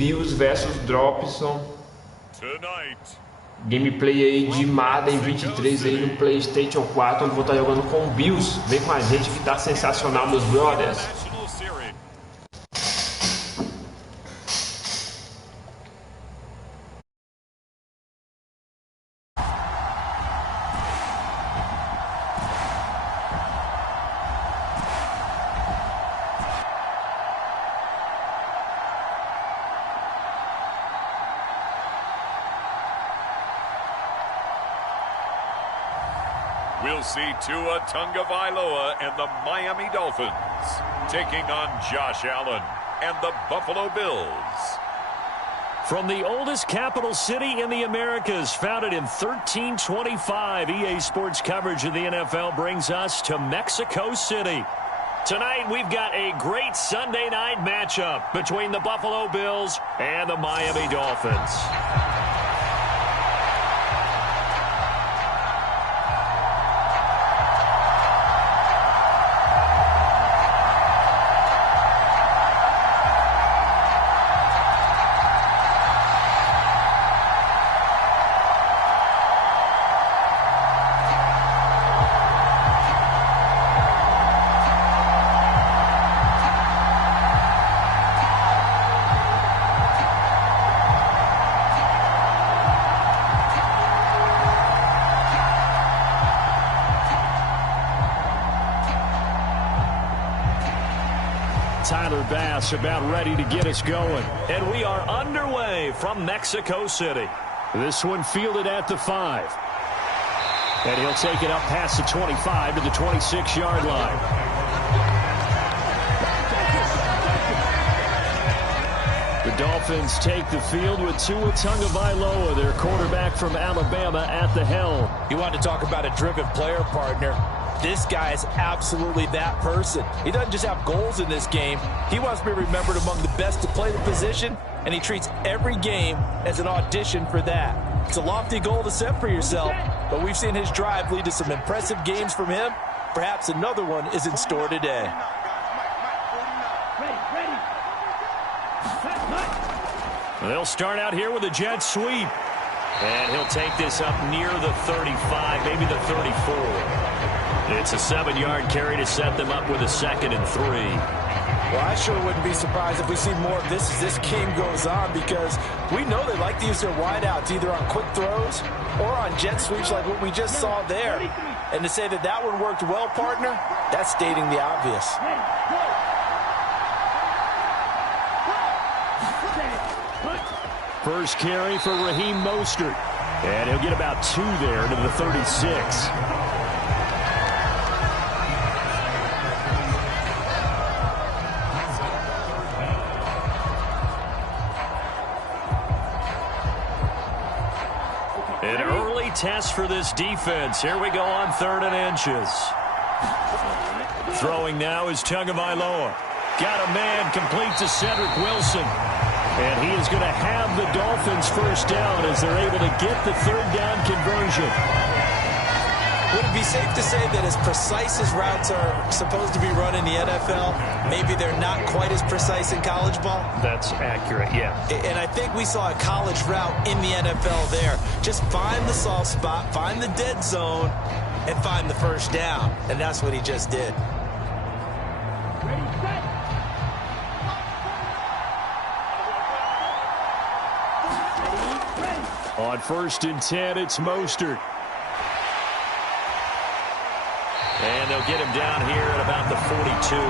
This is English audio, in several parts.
Bills versus Dolphins. Gameplay aí de Madden 23 aí no PlayStation 4, onde vou estar jogando com o Bills. Vem com a gente que tá sensacional, meus brothers. We'll see Tua Tagovailoa and the Miami Dolphins taking on Josh Allen and the Buffalo Bills. From the oldest capital city in the Americas, founded in 1325, EA Sports coverage of the NFL brings us to Mexico City. Tonight, we've got a great Sunday night matchup between the Buffalo Bills and the Miami Dolphins. Tyler Bass about ready to get us going. And we are underway from Mexico City. This one fielded at the 5. And he'll take it up past the 25 to the 26-yard line. The Dolphins take the field with Tua Tagovailoa, their quarterback from Alabama, at the helm. You want to talk about a driven player, partner. This guy is absolutely that person. He doesn't just have goals in this game. He wants to be remembered among the best to play the position, and he treats every game as an audition for that. It's a lofty goal to set for yourself, but we've seen his drive lead to some impressive games from him. Perhaps another one is in store today. They'll start out here with a jet sweep. And he'll take this up near the 35, maybe the 34. It's a 7-yard carry to set them up with a 2nd and 3. Well, I sure wouldn't be surprised if we see more of this as this game goes on, because we know they like to use their wideouts either on quick throws or on jet sweeps like what we just saw there. And to say that that one worked well, partner, that's stating the obvious. First carry for Raheem Mostert. And he'll get about 2 there to the 36. An early test for this defense. Here we go on 3rd and inches. Throwing now is Tagovailoa. Got a man complete to Cedric Wilson. And he is going to have the Dolphins first down as they're able to get the 3rd down conversion. Would it be safe to say that as precise as routes are supposed to be run in the NFL, maybe they're not quite as precise in college ball? That's accurate, yeah. And I think we saw a college route in the NFL there. Just find the soft spot, find the dead zone, and find the first down. And that's what he just did. On 1st and 10, it's Mostert. And they'll get him down here at about the 42.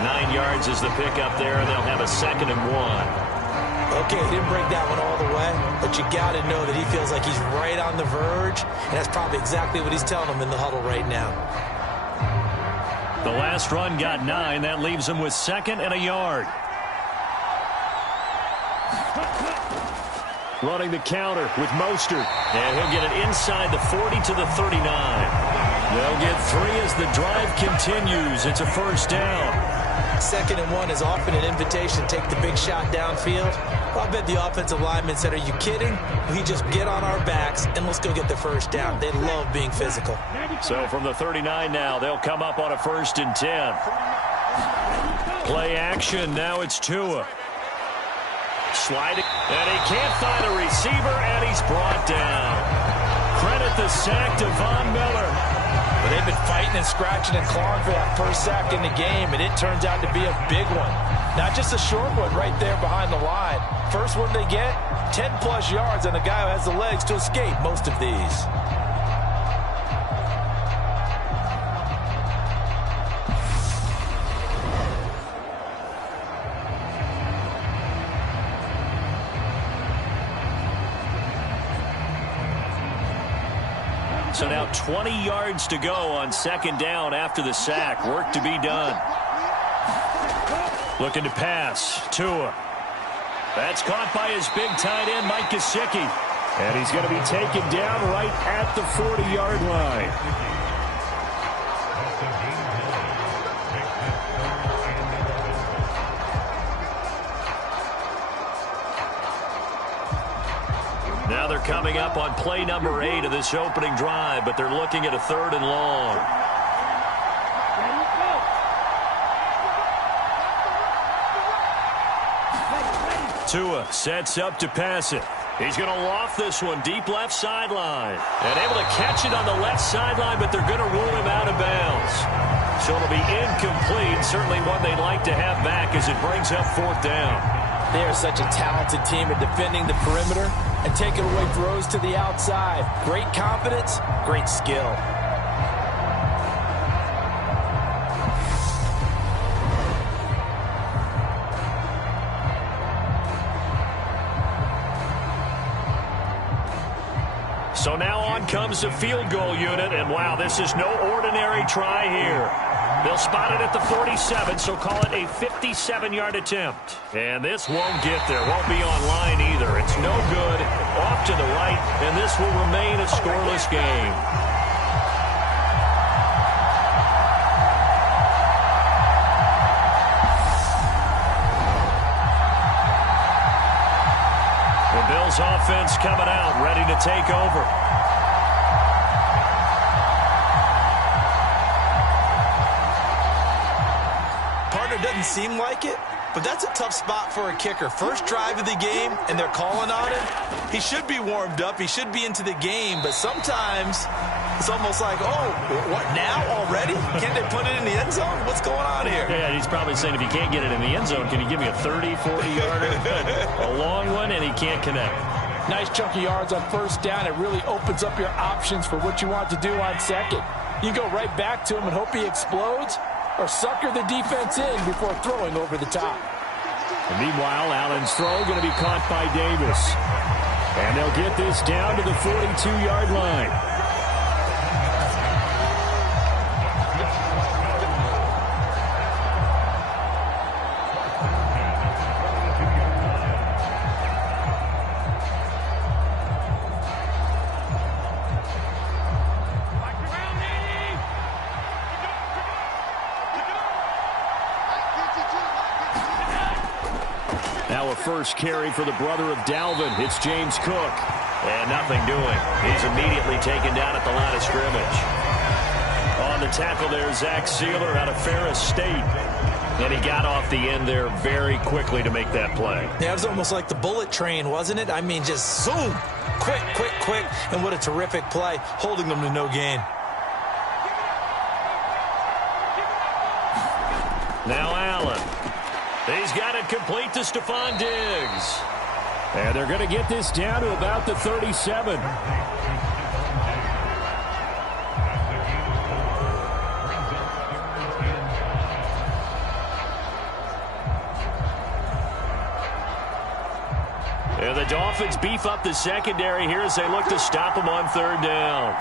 9 yards is the pickup there, and they'll have a 2nd and 1. Okay, he didn't break that one all the way, but you got to know that he feels like he's right on the verge, and that's probably exactly what he's telling them in the huddle right now. The last run got 9. That leaves him with 2nd and a yard. Running the counter with Mostert. And he'll get it inside the 40 to the 39. They'll get 3 as the drive continues. It's a first down. 2nd and 1 is often an invitation to take the big shot downfield. Well, I bet the offensive lineman said, are you kidding? We just get on our backs and let's go get the first down. They love being physical. So from the 39 now, they'll come up on a 1st and 10. Play action. Now it's Tua. Sliding, and he can't find a receiver, and he's brought down. Credit the sack to Von Miller. But they've been fighting and scratching and clawing for that first sack in the game, and it turns out to be a big one. Not just a short one right there behind the line. First one they get, 10-plus yards, and a guy who has the legs to escape most of these. So now 20 yards to go on second down after the sack. Work to be done. Looking to pass. Tua. That's caught by his big tight end, Mike Gesicki. And he's going to be taken down right at the 40-yard line. Now they're coming up on play number 8 of this opening drive, but they're looking at a 3rd and long. Tua sets up to pass it. He's going to loft this one deep left sideline. And able to catch it on the left sideline, but they're going to rule him out of bounds. So it'll be incomplete. Certainly one they'd like to have back as it brings up 4th down. They are such a talented team at defending the perimeter and taking away throws to the outside. Great confidence, great skill. So now on comes the field goal unit, and wow, this is no ordinary try here. They'll spot it at the 47, so call it a 57-yard attempt. And this won't get there, won't be on line either. It's no good, off to the right, and this will remain a scoreless game. The Bills offense coming out, ready to take over. Partner doesn't seem like it, but that's a tough spot for a kicker. First drive of the game, and they're calling on him. He should be warmed up. He should be into the game, but sometimes it's almost like, oh, what now already? Can't they put it in the end zone? What's going on here? Yeah, he's probably saying if he can't get it in the end zone, can you give me a 30, 40-yarder? A long one, and he can't connect. Nice chunk of yards on first down. It really opens up your options for what you want to do on second. You go right back to him and hope he explodes, or sucker the defense in before throwing over the top. And meanwhile, Allen's throw going to be caught by Davis. And they'll get this down to the 42-yard line. First carry for the brother of Dalvin. It's James Cook. And nothing doing. He's immediately taken down at the line of scrimmage. On the tackle there, Zach Sealer out of Ferris State. And he got off the end there very quickly to make that play. Yeah, it was almost like the bullet train, wasn't it? I mean, just zoom. Quick, quick, quick. And what a terrific play, holding them to no gain. Now Allen. He's got it complete to Stephon Diggs. And they're going to get this down to about the 37. And the Dolphins beef up the secondary here as they look to stop them on 3rd down.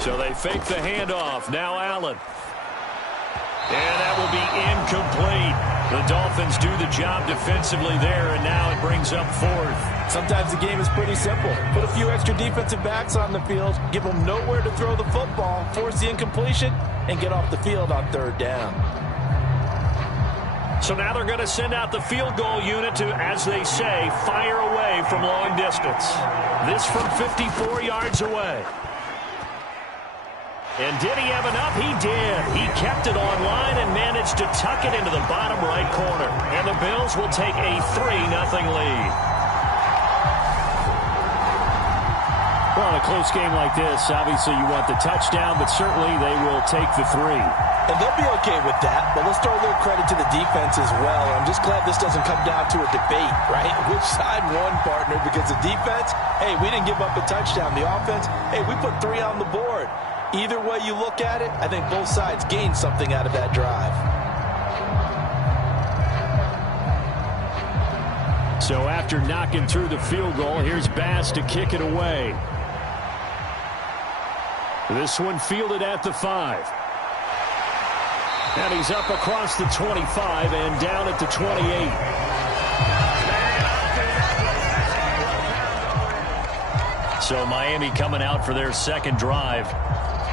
So they fake the handoff. Now Allen. And that will be incomplete. The Dolphins do the job defensively there, and now it brings up 4th. Sometimes the game is pretty simple. Put a few extra defensive backs on the field, give them nowhere to throw the football, force the incompletion, and get off the field on 3rd down. So now they're going to send out the field goal unit to, as they say, fire away from long distance. This from 54 yards away. And did he have enough? He did. He kept it on line and managed to tuck it into the bottom right corner. And the Bills will take a 3-0 lead. Well, in a close game like this, obviously you want the touchdown, but certainly they will take the 3. And they'll be okay with that, but let's throw a little credit to the defense as well. I'm just glad this doesn't come down to a debate, right? Which side won, partner? Because the defense, hey, we didn't give up a touchdown. The offense, hey, we put 3 on the board. Either way you look at it, I think both sides gained something out of that drive. So after knocking through the field goal, here's Bass to kick it away. This one fielded at the 5. And he's up across the 25 and down at the 28. So Miami coming out for their second drive.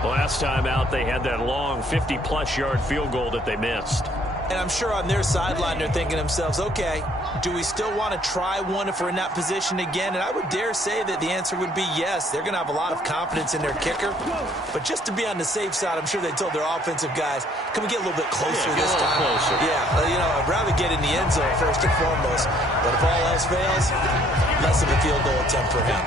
Last time out, they had that long 50-plus yard field goal that they missed. And I'm sure on their sideline, they're thinking to themselves, okay, do we still want to try one if we're in that position again? And I would dare say that the answer would be yes. They're going to have a lot of confidence in their kicker. But just to be on the safe side, I'm sure they told their offensive guys, can we get a little bit closer this time? Closer. Yeah, you know, I'd rather get in the end zone first and foremost. But if all else fails, less of a field goal attempt for him.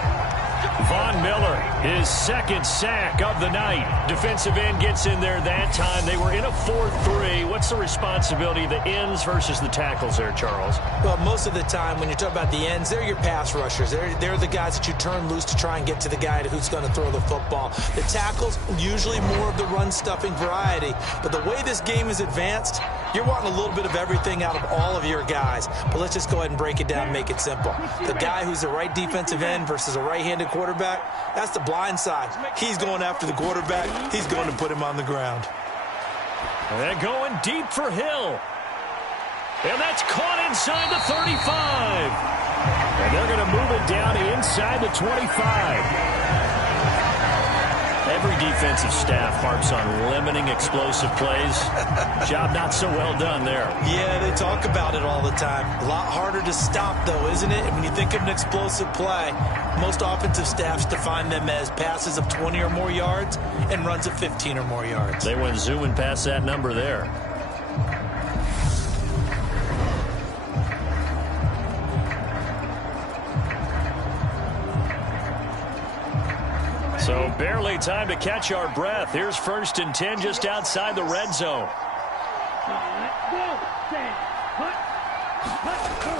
Von Miller, his second sack of the night. Defensive end gets in there that time. They were in a 4-3. What's the responsibility of the ends versus the tackles there, Charles? Well, most of the time when you talk about the ends, they're your pass rushers. They're the guys that you turn loose to try and get to the guy who's going to throw the football. The tackles, usually more of the run-stuffing variety. But the way this game is advanced, you're wanting a little bit of everything out of all of your guys. But let's just go ahead and break it down and make it simple. The guy who's the right defensive end versus a right-handed quarterback, that's the blind side. He's going after the quarterback. He's going to put him on the ground. And they're going deep for Hill. And that's caught inside the 35. And they're going to move it down inside the 25. Every defensive staff harps on limiting explosive plays. Job not so well done there. Yeah, they talk about it all the time. A lot harder to stop, though, isn't it? And when you think of an explosive play, most offensive staffs define them as passes of 20 or more yards and runs of 15 or more yards. They went zooming past that number there. So barely time to catch our breath. Here's 1st and 10 just outside the red zone.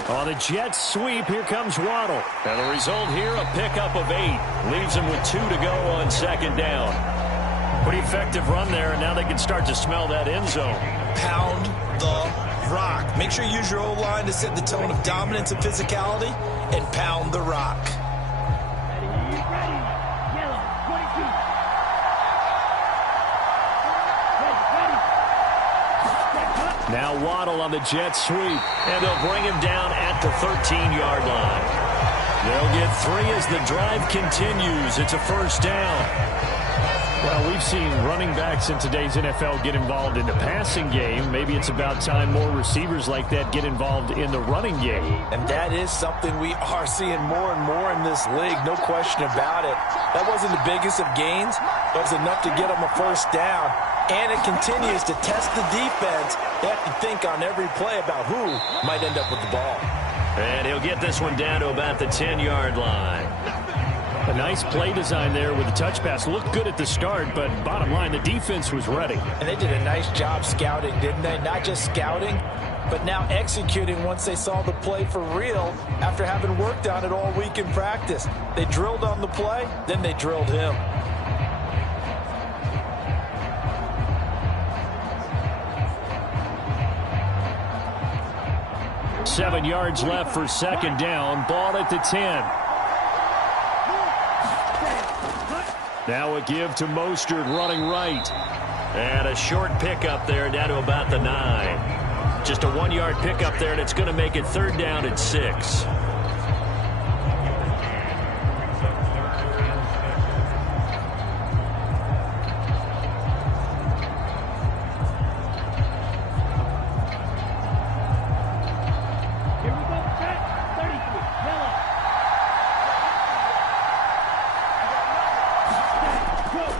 On the Jets sweep, here comes Waddle. And the result here, a pickup of 8. Leaves them with 2 to go on 2nd down. Pretty effective run there, and now they can start to smell that end zone. Pound the rock. Make sure you use your O-line to set the tone of dominance and physicality, and pound the rock. Now Waddle on the jet sweep. And they'll bring him down at the 13-yard line. They'll get 3 as the drive continues. It's a 1st down. Well, we've seen running backs in today's NFL get involved in the passing game. Maybe it's about time more receivers like that get involved in the running game. And that is something we are seeing more and more in this league, no question about it. That wasn't the biggest of gains, but it's enough to get them a 1st down. And it continues to test the defense. They have to think on every play about who might end up with the ball. And he'll get this one down to about the 10-yard line. A nice play design there with the touch pass. Looked good at the start, but bottom line, the defense was ready. And they did a nice job scouting, didn't they? Not just scouting, but now executing once they saw the play for real after having worked on it all week in practice. They drilled on the play, then they drilled him. Seven yards left for 2nd down. Ball at the 10. Now a give to Mostert running right. And a short pickup there down to about the 9. Just a 1-yard pickup there, and it's going to make it 3rd down at 6.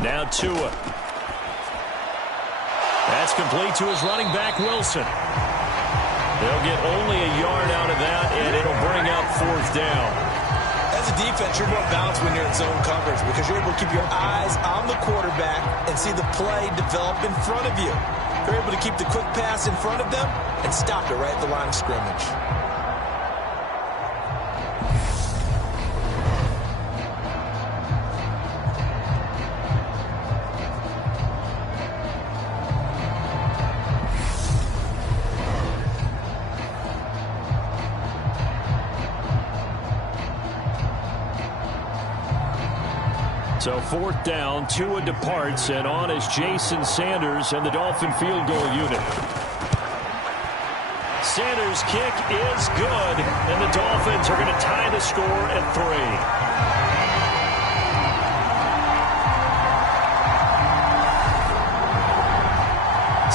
Now Tua. That's complete to his running back, Wilson. They'll get only a yard out of that, and it'll bring up 4th down. As a defense, you're more balanced when you're in zone coverage because you're able to keep your eyes on the quarterback and see the play develop in front of you. You're able to keep the quick pass in front of them and stop it right at the line of scrimmage. So 4th down, Tua departs, and on is Jason Sanders and the Dolphin field goal unit. Sanders' kick is good, and the Dolphins are going to tie the score at 3.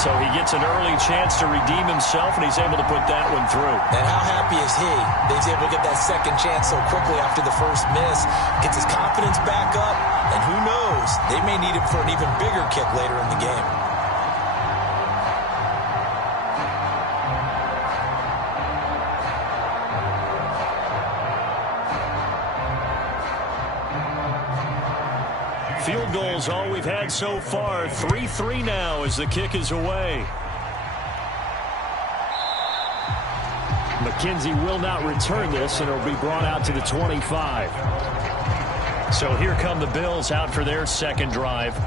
So he gets an early chance to redeem himself, and he's able to put that one through. And how happy is he that he's able to get that second chance so quickly after the first miss, gets his confidence back up, and who knows, they may need him for an even bigger kick later in the game. Field goals all we've had so far. 3-3 now as the kick is away. McKenzie will not return this, and it'll be brought out to the 25. So here come the Bills out for their second drive.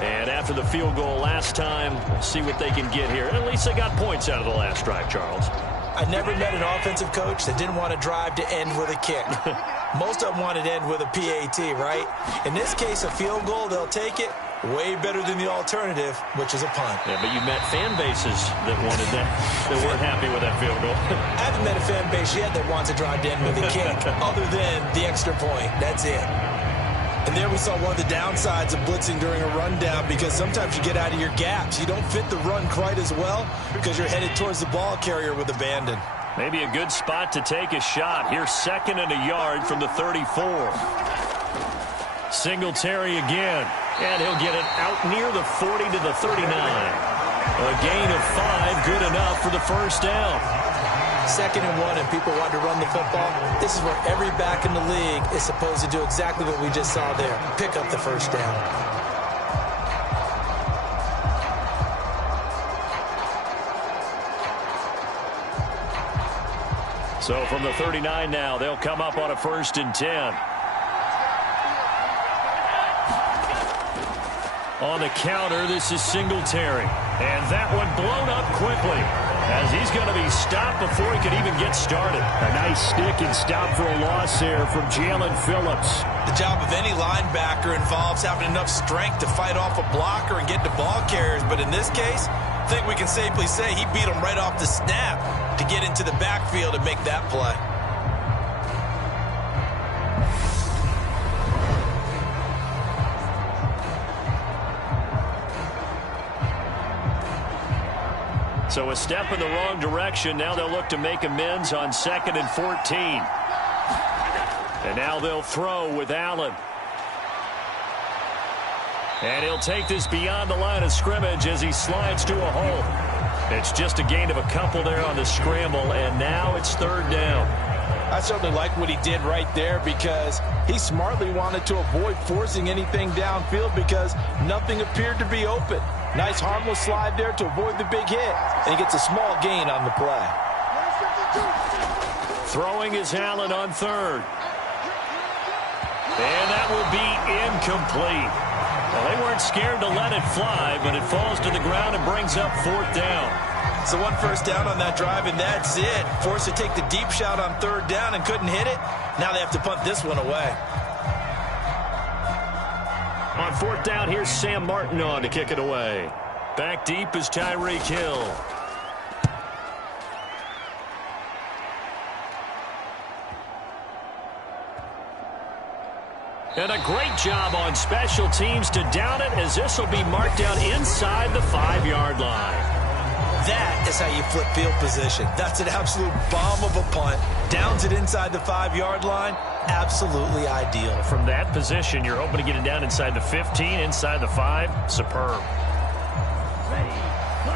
And after the field goal last time, we'll see what they can get here. At least they got points out of the last drive, Charles. I never met an offensive coach that didn't want a drive to end with a kick. Most of them wanted to end with a PAT, right? In this case, a field goal, they'll take it. Way better than the alternative, which is a punt. Yeah, but you met fan bases that wanted that, that weren't happy with that field goal. I haven't met a fan base yet that wants a drive to end with a kick, other than the extra point. That's it. And there we saw one of the downsides of blitzing during a rundown, because sometimes you get out of your gaps. You don't fit the run quite as well because you're headed towards the ball carrier with abandon. Maybe a good spot to take a shot. Here's 2nd and a yard from the 34. Singletary again. And he'll get it out near the 40 to the 39. A gain of 5, good enough for the first down. 2nd and 1, and people want to run the football. This is where every back in the league is supposed to do exactly what we just saw there. Pick up the first down. So from the 39 now, they'll come up on a 1st and 10. On the counter, this is Singletary. And that one blown up quickly, as he's going to be stopped before he could even get started. A nice stick and stop for a loss there from Jalen Phillips. The job of any linebacker involves having enough strength to fight off a blocker and get to ball carriers. But in this case, I think we can safely say he beat him right off the snap to get into the backfield and make that play. So a step in the wrong direction. Now they'll look to make amends on 2nd and 14. And now they'll throw with Allen. And he'll take this beyond the line of scrimmage as he slides to a hole. It's just a gain of a couple there on the scramble, and now it's 3rd down. I certainly like what he did right there, because he smartly wanted to avoid forcing anything downfield because nothing appeared to be open. Nice harmless slide there to avoid the big hit, and he gets a small gain on the play. Throwing is Allen on 3rd. And that will be incomplete. Well, they weren't scared to let it fly, but it falls to the ground and brings up 4th down. So 1 first down on that drive, and that's it. Forced to take the deep shot on 3rd down and couldn't hit it. Now they have to punt this one away. On 4th down, here's Sam Martin on to kick it away. Back deep is Tyreek Hill. And a great job on special teams to down it, as this will be marked down inside the 5-yard line. That is how you flip field position. That's an absolute bomb of a punt. Downs it inside the 5-yard line. Absolutely ideal. From that position, you're hoping to get it down inside the 15, inside the 5. Superb. Ready, go.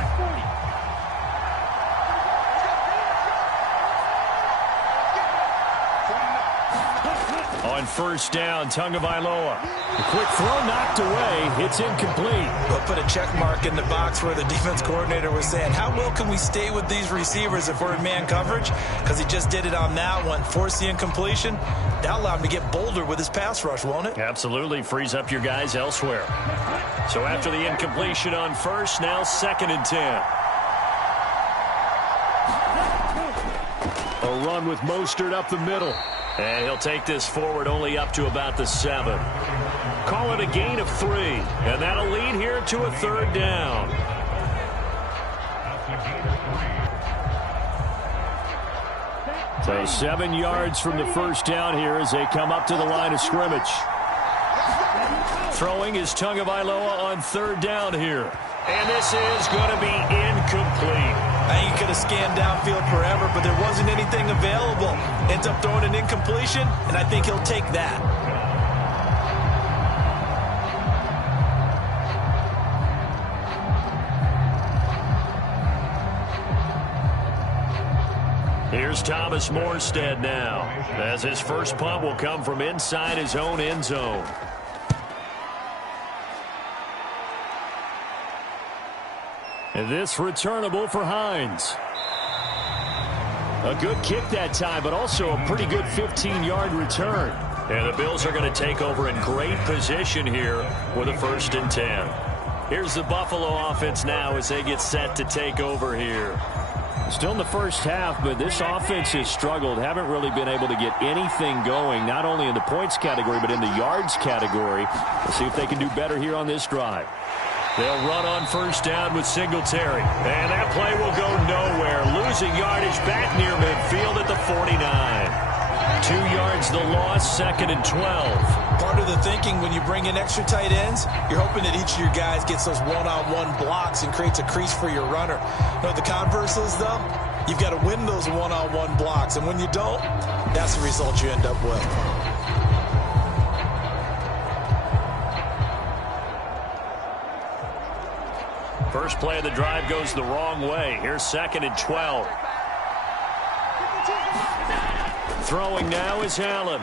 On first down, Tagovailoa. The quick throw knocked away. It's incomplete. We'll put a check mark in the box where the defense coordinator was saying, how well can we stay with these receivers if we're in man coverage? Because he just did it on that one. Force the incompletion. That'll allow him to get bolder with his pass rush, won't it? Absolutely. Frees up your guys elsewhere. So after the incompletion on first, now 2nd and 10. A run with Mostert up the middle. And he'll take this forward only up to about the 7. Call it a gain of 3. And that'll lead here to a 3rd down. So 7 yards from the first down here as they come up to the line of scrimmage. Throwing is Tagovailoa on 3rd down here. And this is going to be incomplete. I think he could have scanned downfield forever, but there wasn't anything available. Ends up throwing an incompletion, and I think he'll take that. Here's Thomas Morstead now, as his first punt will come from inside his own end zone. And this returnable for Hines. A good kick that time, but also a pretty good 15-yard return. And the Bills are going to take over in great position here with a 1st and 10. Here's the Buffalo offense now as they get set to take over here. Still in the first half, but this offense has struggled. Haven't really been able to get anything going, not only in the points category, but in the yards category. We'll see if they can do better here on this drive. They'll run on first down with Singletary. And that play will go nowhere. Losing yardage back near midfield at the 49. 2 yards the loss, 2nd and 12. Part of the thinking when you bring in extra tight ends, you're hoping that each of your guys gets those one-on-one blocks and creates a crease for your runner. You know what the converse is, though? You've got to win those one-on-one blocks. And when you don't, that's the result you end up with. First play of the drive goes the wrong way. Here's 2nd and 12. Throwing now is Allen.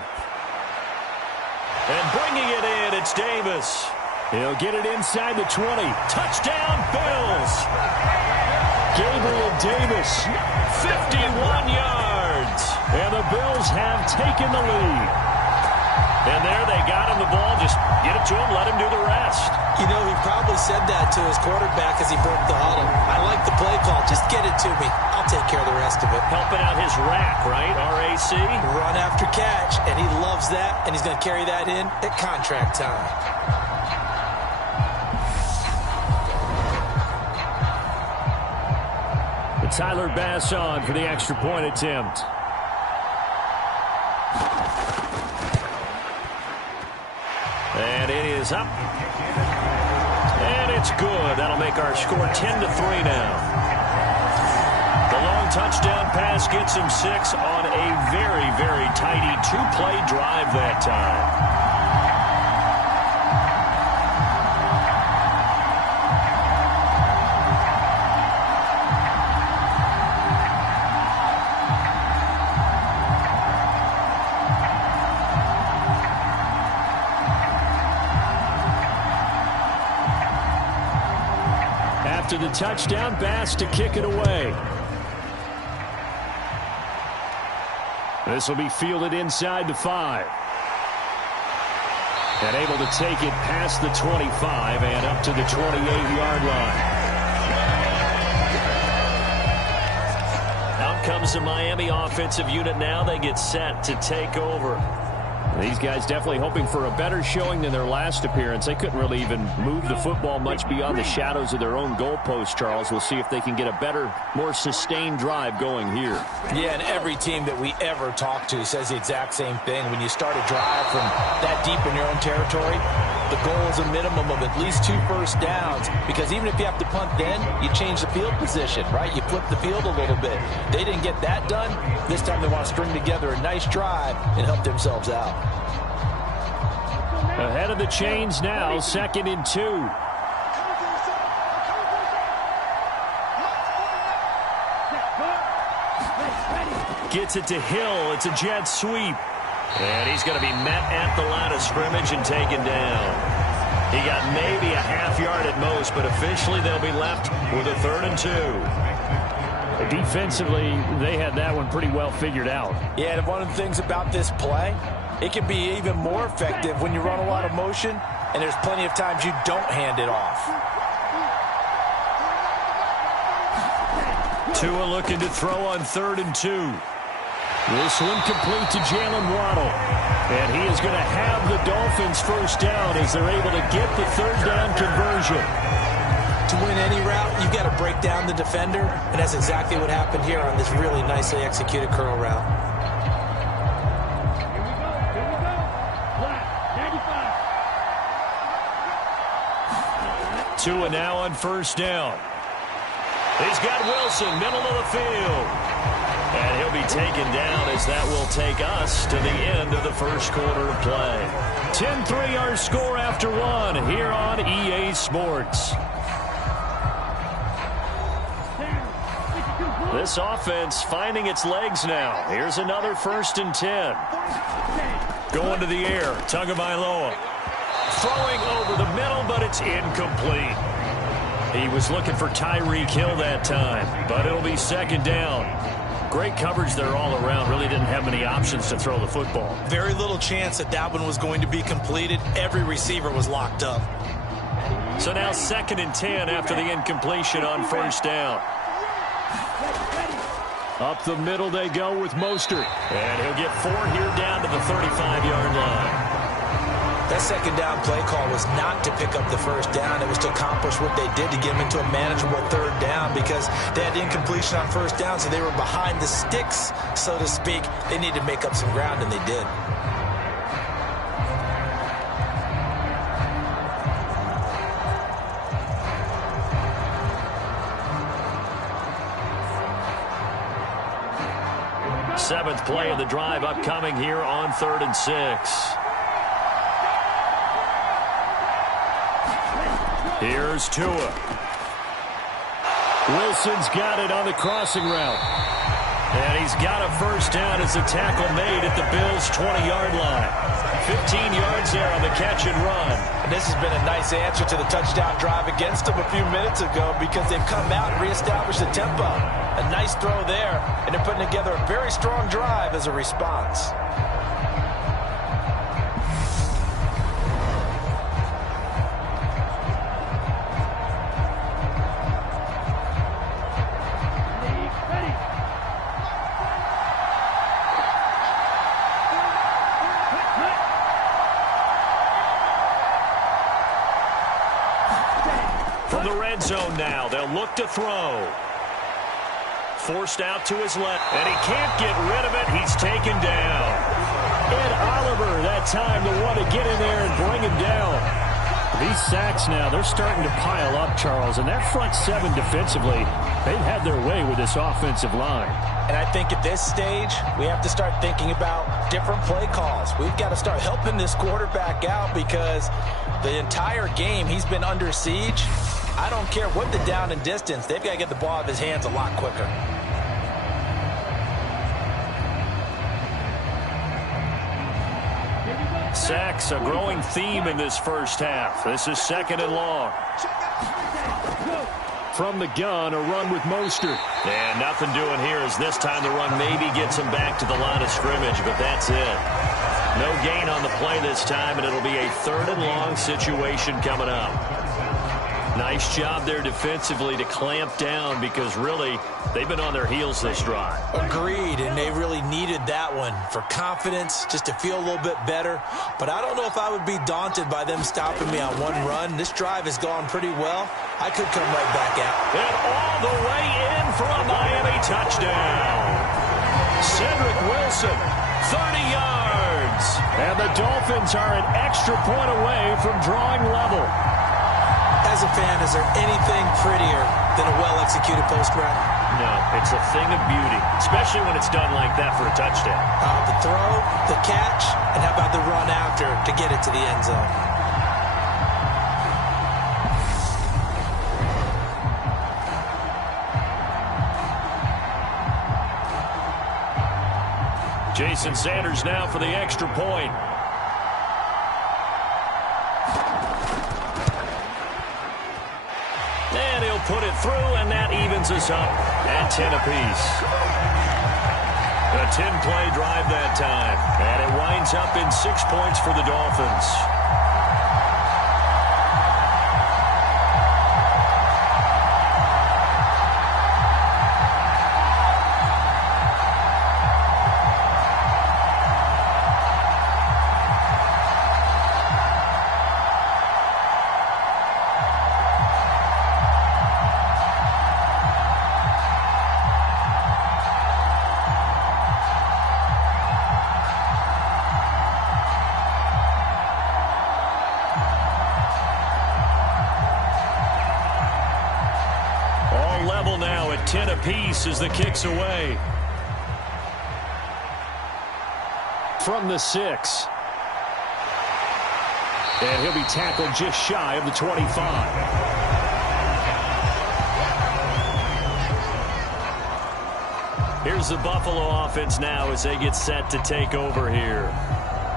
And bringing it in, it's Davis. He'll get it inside the 20. Touchdown, Bills. Gabriel Davis, 51 yards. And the Bills have taken the lead. And there they got him the ball. Just get it to him, let him do the rest. You know, he probably said that to his quarterback as he broke the huddle. I like the play call. Just get it to me. I'll take care of the rest of it. Helping out his rack, right? RAC. Run after catch, and he loves that, and he's going to carry that in at contract time. Tyler Bass on for the extra point attempt. And it is up. And it's good. That'll make our score 10-3 now. The long touchdown pass gets him 6 on a very, very tidy 2-play drive that time. After the touchdown, Bass to kick it away. This will be fielded inside the 5. And able to take it past the 25 and up to the 28-yard line. Out comes the Miami offensive unit now. They get set to take over. These guys definitely hoping for a better showing than their last appearance. They couldn't really even move the football much beyond the shadows of their own goalpost, Charles. We'll see if they can get a better, more sustained drive going here. Yeah, and every team that we ever talk to says the exact same thing. When you start a drive from that deep in your own territory, the goal is a minimum of at least 2 first downs, because even if you have to punt then, you change the field position, right? You flip the field a little bit. They didn't get that done. This time they want to string together a nice drive and help themselves out. Ahead of the chains now, 2nd and 2. Gets it to Hill. It's a jet sweep. And he's going to be met at the line of scrimmage and taken down. He got maybe a half yard at most, but officially they'll be left with a 3rd and 2. Defensively, they had that one pretty well figured out. Yeah, and one of the things about this play, it can be even more effective when you run a lot of motion, and there's plenty of times you don't hand it off. Tua looking to throw on 3rd and 2. This one complete to Jalen Waddle. And he is going to have the Dolphins first down as they're able to get the 3rd down conversion. To win any route, you've got to break down the defender, and that's exactly what happened here on this really nicely executed curl route. Tua now on 1st down. He's got Wilson, middle of the field. And he'll be taken down as that will take us to the end of the 1st quarter of play. 10-3 our score after 1 here on EA Sports. This offense finding its legs now. Here's another 1st and 10. Going to the air, Tagovailoa. Throwing over the middle, but it's incomplete. He was looking for Tyreek Hill that time, but it'll be 2nd down. Great coverage there all around. Really didn't have many options to throw the football. Very little chance that that one was going to be completed. Every receiver was locked up. So now 2nd and 10 after the incompletion on 1st down. Up the middle they go with Mostert. And he'll get 4 here down to the 35-yard line. That 2nd down play call was not to pick up the 1st down. It was to accomplish what they did to get them into a manageable 3rd down because they had incompletion on 1st down, so they were behind the sticks, so to speak. They needed to make up some ground, and they did. Seventh play of the drive upcoming here on 3rd and 6. Here's Tua. Wilson's got it on the crossing route. And he's got a 1st down as the tackle made at the Bills' 20-yard line. 15 yards there on the catch and run. And this has been a nice answer to the touchdown drive against them a few minutes ago because they've come out and reestablished the tempo. A nice throw there, and they're putting together a very strong drive as a response. From the red zone now, they'll look to throw. Forced out to his left, and he can't get rid of it. He's taken down. Ed Oliver that time the one to get in there and bring him down. These sacks now, they're starting to pile up, Charles, and that front 7 defensively, they've had their way with this offensive line. And I think at this stage, we have to start thinking about different play calls. We've got to start helping this quarterback out because the entire game he's been under siege. I don't care what the down and distance. They've got to get the ball out of his hands a lot quicker. Sacks, a growing theme in this 1st half. This is 2nd and long. From the gun, a run with Mostert. And nothing doing here as this time the run maybe gets him back to the line of scrimmage, but that's it. No gain on the play this time, and it'll be a 3rd and long situation coming up. Nice job there defensively to clamp down because really they've been on their heels this drive. Agreed, and they really needed that one for confidence, just to feel a little bit better. But I don't know if I would be daunted by them stopping me on one run. This drive has gone pretty well. I could come right back out. And all the way in for a Miami touchdown. Cedric Wilson, 30 yards. And the Dolphins are an extra point away from drawing level. As a fan, is there anything prettier than a well-executed post route? No, it's a thing of beauty, especially when it's done like that for a touchdown. The throw, the catch, and how about the run after to get it to the end zone? Jason Sanders now for the extra point. And he'll put it through, and that evens us up at 10 apiece. A 10-play drive that time, and it winds up in 6 points for the Dolphins. Level now at 10 apiece as the kick's away. From the 6. And he'll be tackled just shy of the 25. Here's the Buffalo offense now as they get set to take over here.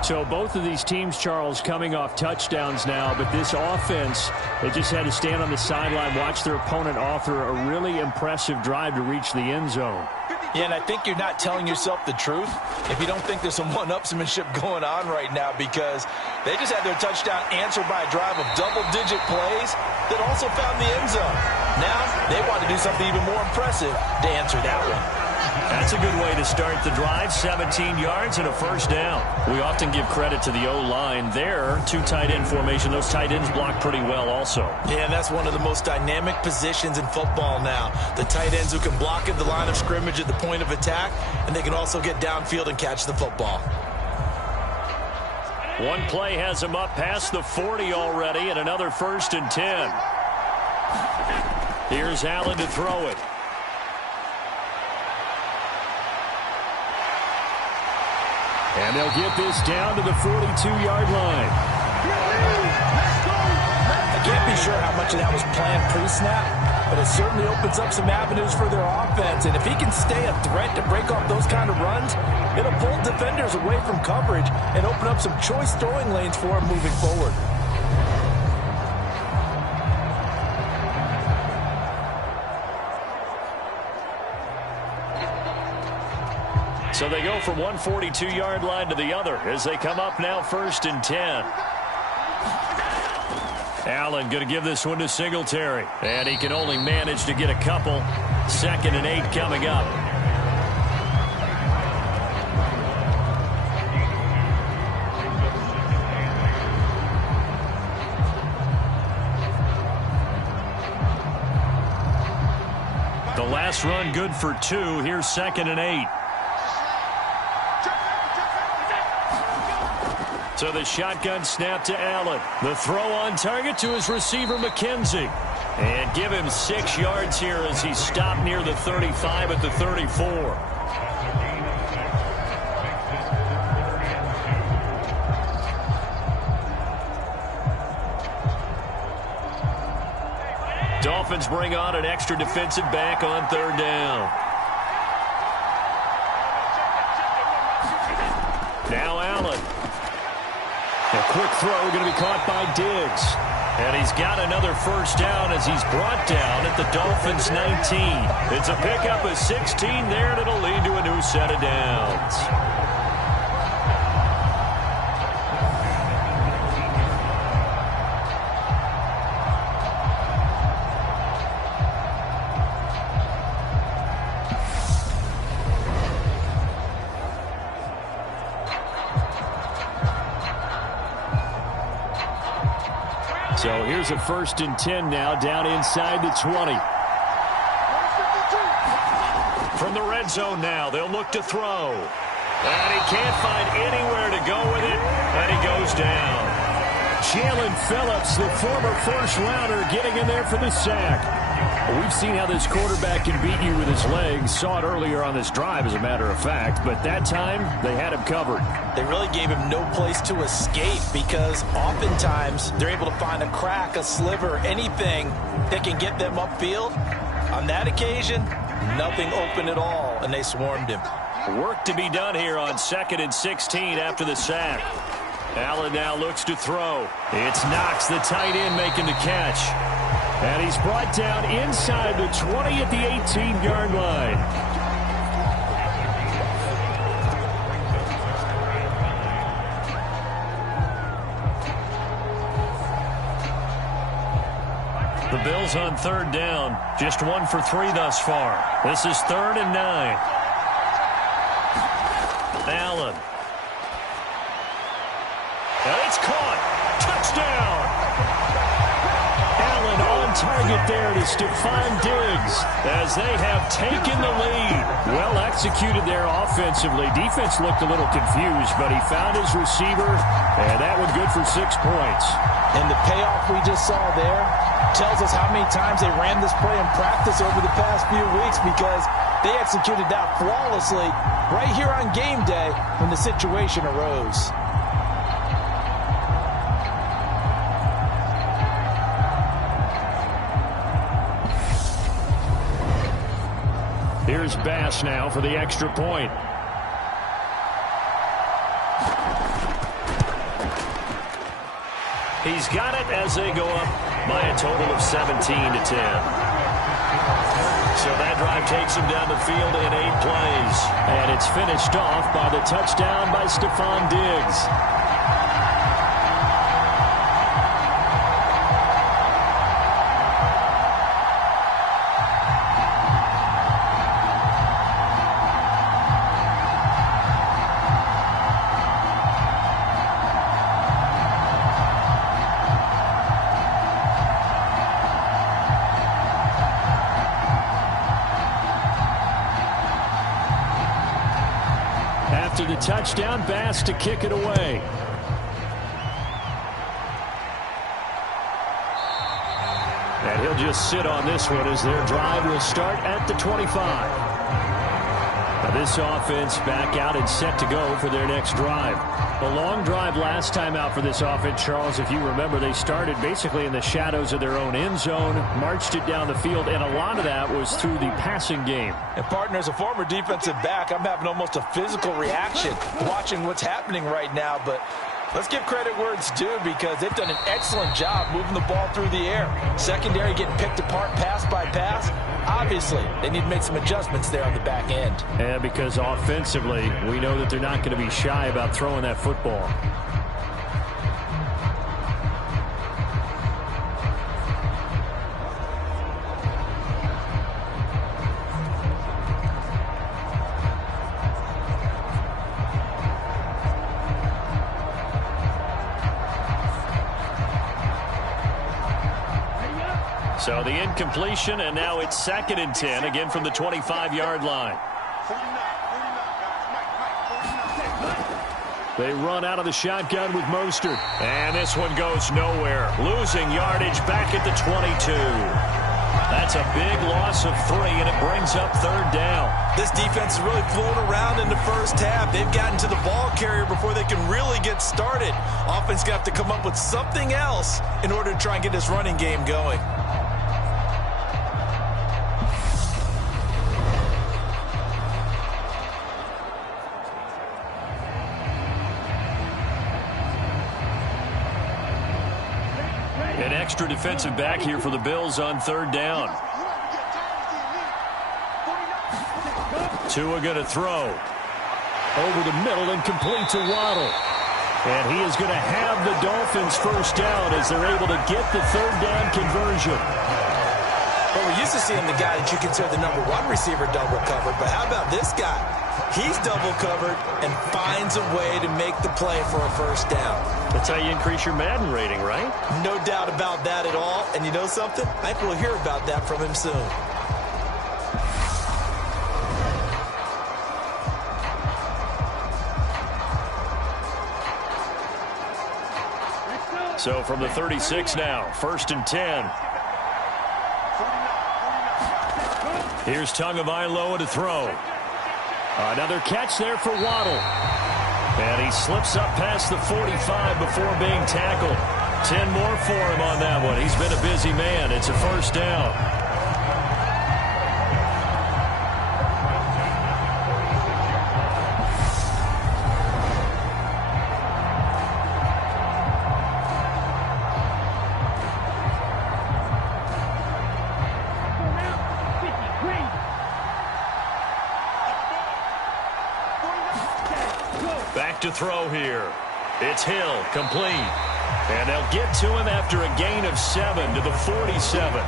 So both of these teams, Charles, coming off touchdowns now, but this offense, they just had to stand on the sideline, watch their opponent author a really impressive drive to reach the end zone. Yeah, and I think you're not telling yourself the truth if you don't think there's some one-upsmanship going on right now, because they just had their touchdown answered by a drive of double-digit plays that also found the end zone. Now they want to do something even more impressive to answer that one. That's a good way to start the drive. 17 yards and a first down. We often give credit to the O-line there. 2 tight end formation. Those tight ends block pretty well also. Yeah, and that's one of the most dynamic positions in football now. The tight ends who can block at the line of scrimmage at the point of attack, and they can also get downfield and catch the football. One play has him up past the 40 already, and another 1st and 10. Here's Allen to throw it. And they'll get this down to the 42-yard line. I can't be sure how much of that was planned pre-snap, but it certainly opens up some avenues for their offense. And if he can stay a threat to break off those kind of runs, it'll pull defenders away from coverage and open up some choice throwing lanes for him moving forward. So they go from one 42-yard line to the other as they come up now 1st and 10. Allen going to give this one to Singletary. And he can only manage to get a couple. 2nd and 8 coming up. The last run good for 2. Here's 2nd and 8. So the shotgun snap to Allen. The throw on target to his receiver, McKenzie. And give him 6 yards here as he stopped near the 35 at the 34. Dolphins bring on an extra defensive back on 3rd down. Now Allen. A quick throw going to be caught by Diggs. And he's got another first down as he's brought down at the Dolphins' 19. It's a pickup of 16 there, and it'll lead to a new set of downs. So here's a 1st and 10 now down inside the 20. From the red zone now, they'll look to throw. And he can't find anywhere to go with it, and he goes down. Jalen Phillips, the former first-rounder, getting in there for the sack. We've seen how this quarterback can beat you with his legs. Saw it earlier on this drive, as a matter of fact. But that time, they had him covered. They really gave him no place to escape because oftentimes they're able to find a crack, a sliver, anything that can get them upfield. On that occasion, nothing open at all, and they swarmed him. Work to be done here on 2nd and 16 after the sack. Allen now looks to throw. It's Knox, the tight end, making the catch. And he's brought down inside the 20 at the 18-yard line. The Bills on 3rd down. Just 1 for 3 thus far. This is 3rd and 9. Allen. And it's caught. Touchdown. Allen on target there to Stephon Diggs as they have taken the lead. Well executed there offensively. Defense looked a little confused, but he found his receiver, and that one good for 6 points. And the payoff we just saw there tells us how many times they ran this play in practice over the past few weeks, because they executed that flawlessly right here on game day when the situation arose. Here's Bass now for the extra point. He's got it as they go up by a total of 17-10. So that drive takes him down the field in 8 plays. And it's finished off by the touchdown by Stephon Diggs. After the touchdown, Bass to kick it away. And he'll just sit on this one as their drive will start at the 25. Now this offense back out and set to go for their next drive. A long drive last time out for this offense, Charles. If you remember, they started basically in the shadows of their own end zone, marched it down the field, and a lot of that was through the passing game. And, partner, as a former defensive back, I'm having almost a physical reaction watching what's happening right now. But let's give credit where it's due, because they've done an excellent job moving the ball through the air. Secondary getting picked apart pass by pass. Obviously, they need to make some adjustments there on the back end. Yeah, because offensively, we know that they're not going to be shy about throwing that football. So the incompletion, and now it's 2nd and 10, again from the 25-yard line. They run out of the shotgun with Mostert. And this one goes nowhere. Losing yardage back at the 22. That's a big loss of 3, and it brings up 3rd down. This defense is really floating around in the first half. They've gotten to the ball carrier before they can really get started. Offense going to have to come up with something else in order to try and get this running game going. An extra defensive back here for the Bills on 3rd down. Tua going to throw. Over the middle and complete to Waddle. And he is going to have the Dolphins first down as they're able to get the 3rd down conversion. Well, we're used to seeing the guy that you consider the #1 receiver double covered, but how about this guy? He's double covered and finds a way to make the play for a first down. That's how you increase your Madden rating, right? No doubt about that at all. And you know something? I think we'll hear about that from him soon. So from the 36 now, 1st and 10. Here's Tagovailoa to throw. Another catch there for Waddle. And he slips up past the 45 before being tackled. 10 more for him on that one. He's been a busy man. It's a first down. Back to throw here. It's Hill, complete. And they'll get to him after a gain of 7 to the 47.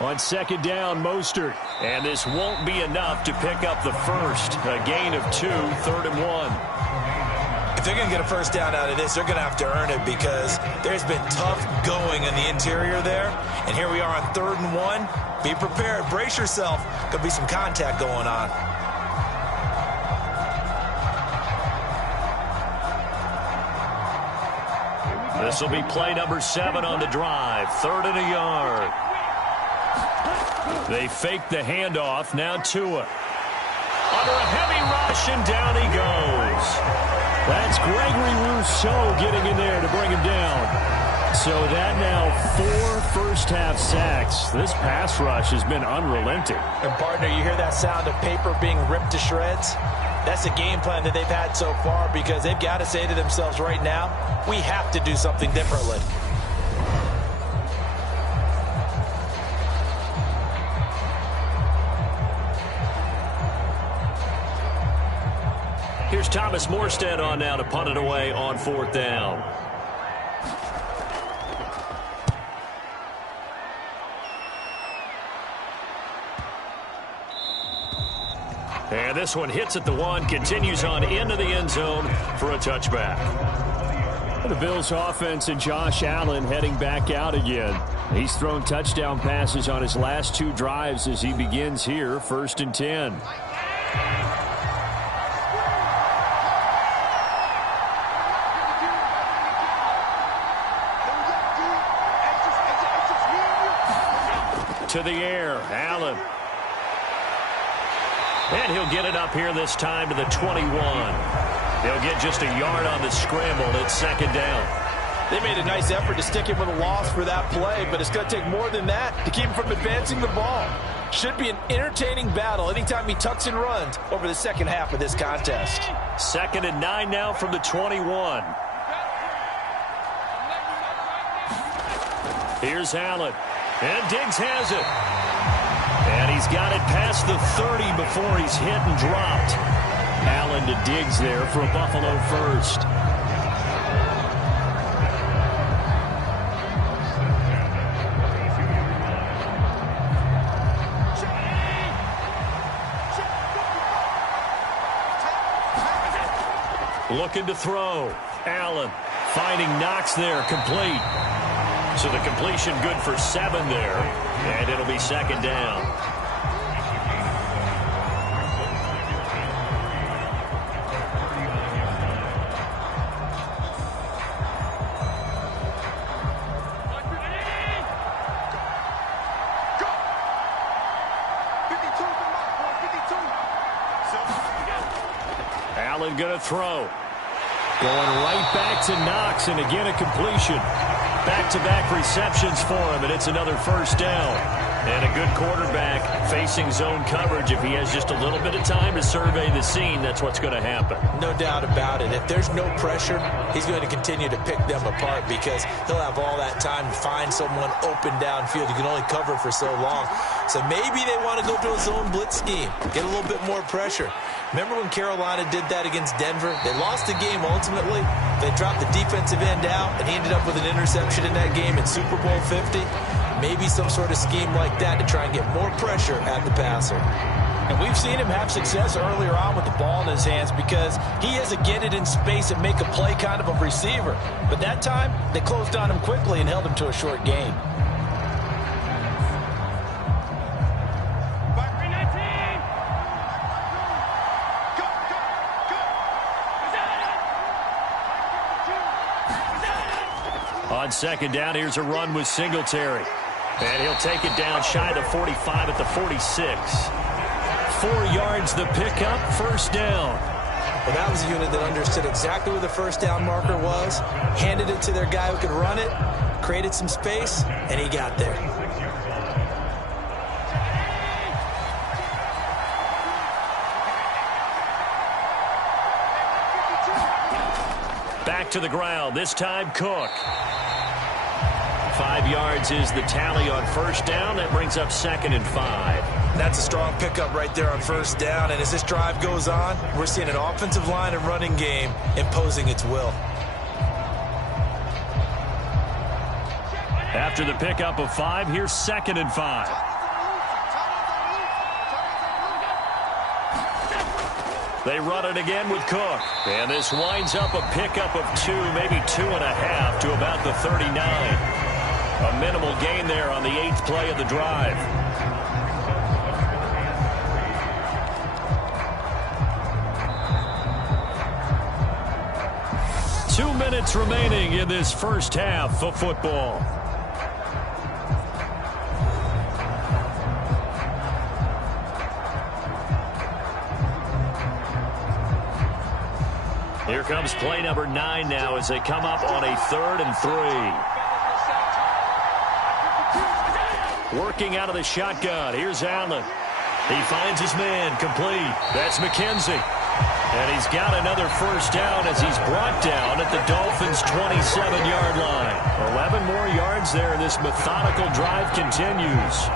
On second down, Mostert. And this won't be enough to pick up the first. A gain of 2, 3rd and 1. If they're going to get a first down out of this, they're going to have to earn it because there's been tough going in the interior there. And here we are on 3rd and 1. Be prepared. Brace yourself. Could be some contact going on. This will be play number 7 on the drive. 3rd and a yard. They fake the handoff. Now Tua. Under a heavy rush, and down he goes. That's Gregory Rousseau getting in there to bring him down. So that now 4 first-half sacks. This pass rush has been unrelenting. And, partner, you hear that sound of paper being ripped to shreds? That's the game plan that they've had so far because they've got to say to themselves right now, we have to do something differently. Here's Thomas Morstead on now to punt it away on 4th down. And this one hits at the 1, continues on into the end zone for a touchback. The Bills offense and Josh Allen heading back out again. He's thrown touchdown passes on his last 2 drives as he begins here, 1st and 10. To the air, Allen. And he'll get it up here this time to the 21. They'll get just a yard on the scramble. It's 2nd down. They made a nice effort to stick him with a loss for that play, but it's going to take more than that to keep him from advancing the ball. Should be an entertaining battle anytime he tucks and runs over the second half of this contest. 2nd and 9 now from the 21. Here's Allen. And Diggs has it. And he's got it past the 30 before he's hit and dropped. Allen to Diggs there for a Buffalo first. Looking to throw. Allen finding Knox there, complete. So the completion good for 7 there, and it'll be 2nd down. Allen going to throw. Going right back to Knox, and again a completion. Back-to-back receptions for him, and it's another 1st down. And a good quarterback facing zone coverage. If he has just a little bit of time to survey the scene, that's what's going to happen. No doubt about it. If there's no pressure, he's going to continue to pick them apart because he'll have all that time to find someone open downfield. You can only cover for so long. So maybe they want to go to a zone blitz scheme, get a little bit more pressure. Remember when Carolina did that against Denver? They lost the game ultimately. They dropped the defensive end out, and he ended up with an interception in that game in Super Bowl 50. Maybe some sort of scheme like that to try and get more pressure at the passer. And we've seen him have success earlier on with the ball in his hands because he is a get it in space and make a play kind of a receiver. But that time, they closed on him quickly and held him to a short gain. On 2nd down, here's a run with Singletary. And he'll take it down shy of the 45 at the 46. 4 yards the pickup, 1st down. Well, that was a unit that understood exactly where the first down marker was, handed it to their guy who could run it, created some space, and he got there. Back to the ground, this time Cook. 5 yards is the tally on first down. That brings up 2nd and 5. That's a strong pickup right there on first down. And as this drive goes on, we're seeing an offensive line and running game imposing its will. After the pickup of 5, here's 2nd and 5. They run it again with Cook. And this winds up a pickup of 2, maybe 2.5 to about the 39. A minimal gain there on the 8th play of the drive. Two minutes remaining in this first half of football. Here comes play number 9 now as they come up on a 3rd and 3. Working out of the shotgun. Here's Allen. He finds his man complete. That's McKenzie. And he's got another first down as he's brought down at the Dolphins' 27-yard line. 11 more yards there. This methodical drive continues.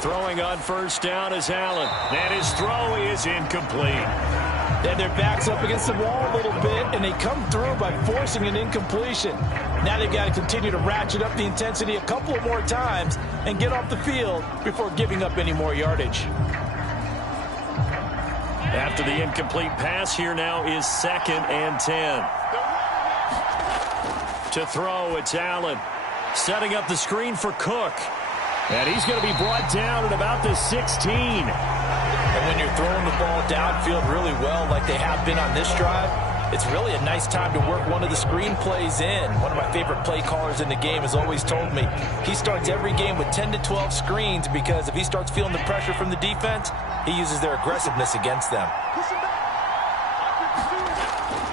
Throwing on first down is Allen. And his throw is incomplete. Then their back's up against the wall a little bit, and they come through by forcing an incompletion. Now they've got to continue to ratchet up the intensity a couple of more times and get off the field before giving up any more yardage. After the incomplete pass, here now is 2nd and 10. To throw, it's Allen. Setting up the screen for Cook. And he's going to be brought down at about the 16. And when you're throwing the ball downfield really well like they have been on this drive, it's really a nice time to work one of the screen plays in. One of my favorite play callers in the game has always told me he starts every game with 10 to 12 screens because if he starts feeling the pressure from the defense, he uses their aggressiveness against them.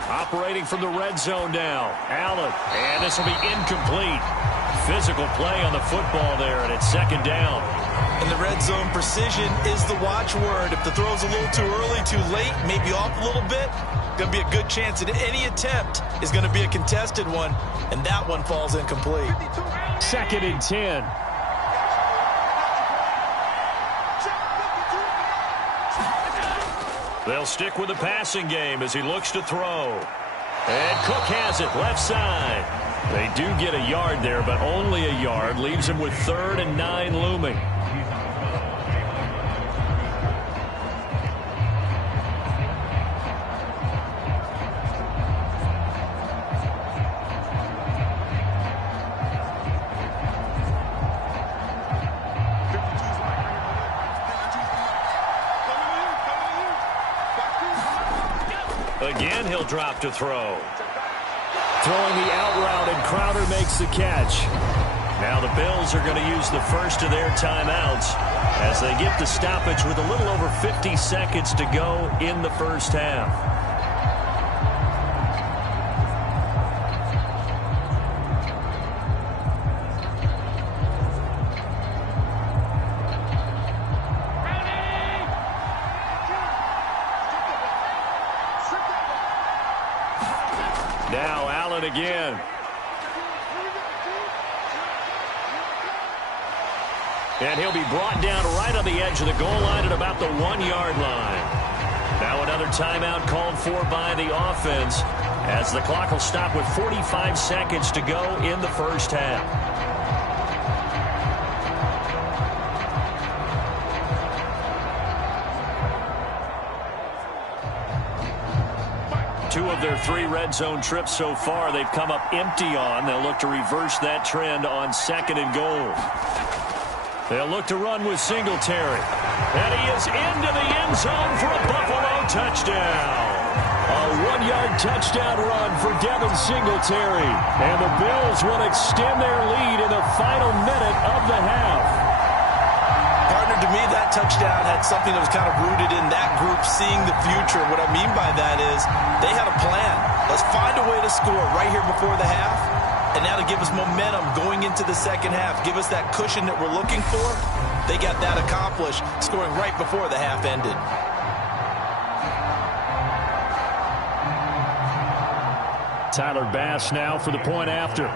Operating from the red zone now, Allen. And this will be incomplete. Physical play on the football there, and it's 2nd down. In the red zone, precision is the watchword. If the throw's a little too early, too late, maybe off a little bit, going to be a good chance that any attempt is going to be a contested one, and that one falls incomplete. 2nd and 10. They'll stick with the passing game as he looks to throw. And Cook has it, left side. They do get a yard there, but only a yard. Leaves him with 3rd and 9 looming. Again, he'll drop to throw. Throwing the out route, and Crowder makes the catch. Now the Bills are going to use the first of their timeouts as they get the stoppage with a little over 50 seconds to go in the first half. Now Allen again. And he'll be brought down right on the edge of the goal line at about the 1-yard line. Now another timeout called for by the offense as the clock will stop with 45 seconds to go in the first half. 2 of their 3 red zone trips so far, they've come up empty on. They'll look to reverse that trend on 2nd and goal. They'll look to run with Singletary. And he is into the end zone for a Buffalo touchdown. A 1-yard touchdown run for Devin Singletary. And the Bills will extend their lead in the final minute of the half. Partner, to me, that touchdown had something that was kind of rooted in that group seeing the future. What I mean by that is they had a plan. Let's find a way to score right here before the half. And now to give us momentum going into the second half, give us that cushion that we're looking for. They got that accomplished, scoring right before the half ended. Tyler Bass now for the point after.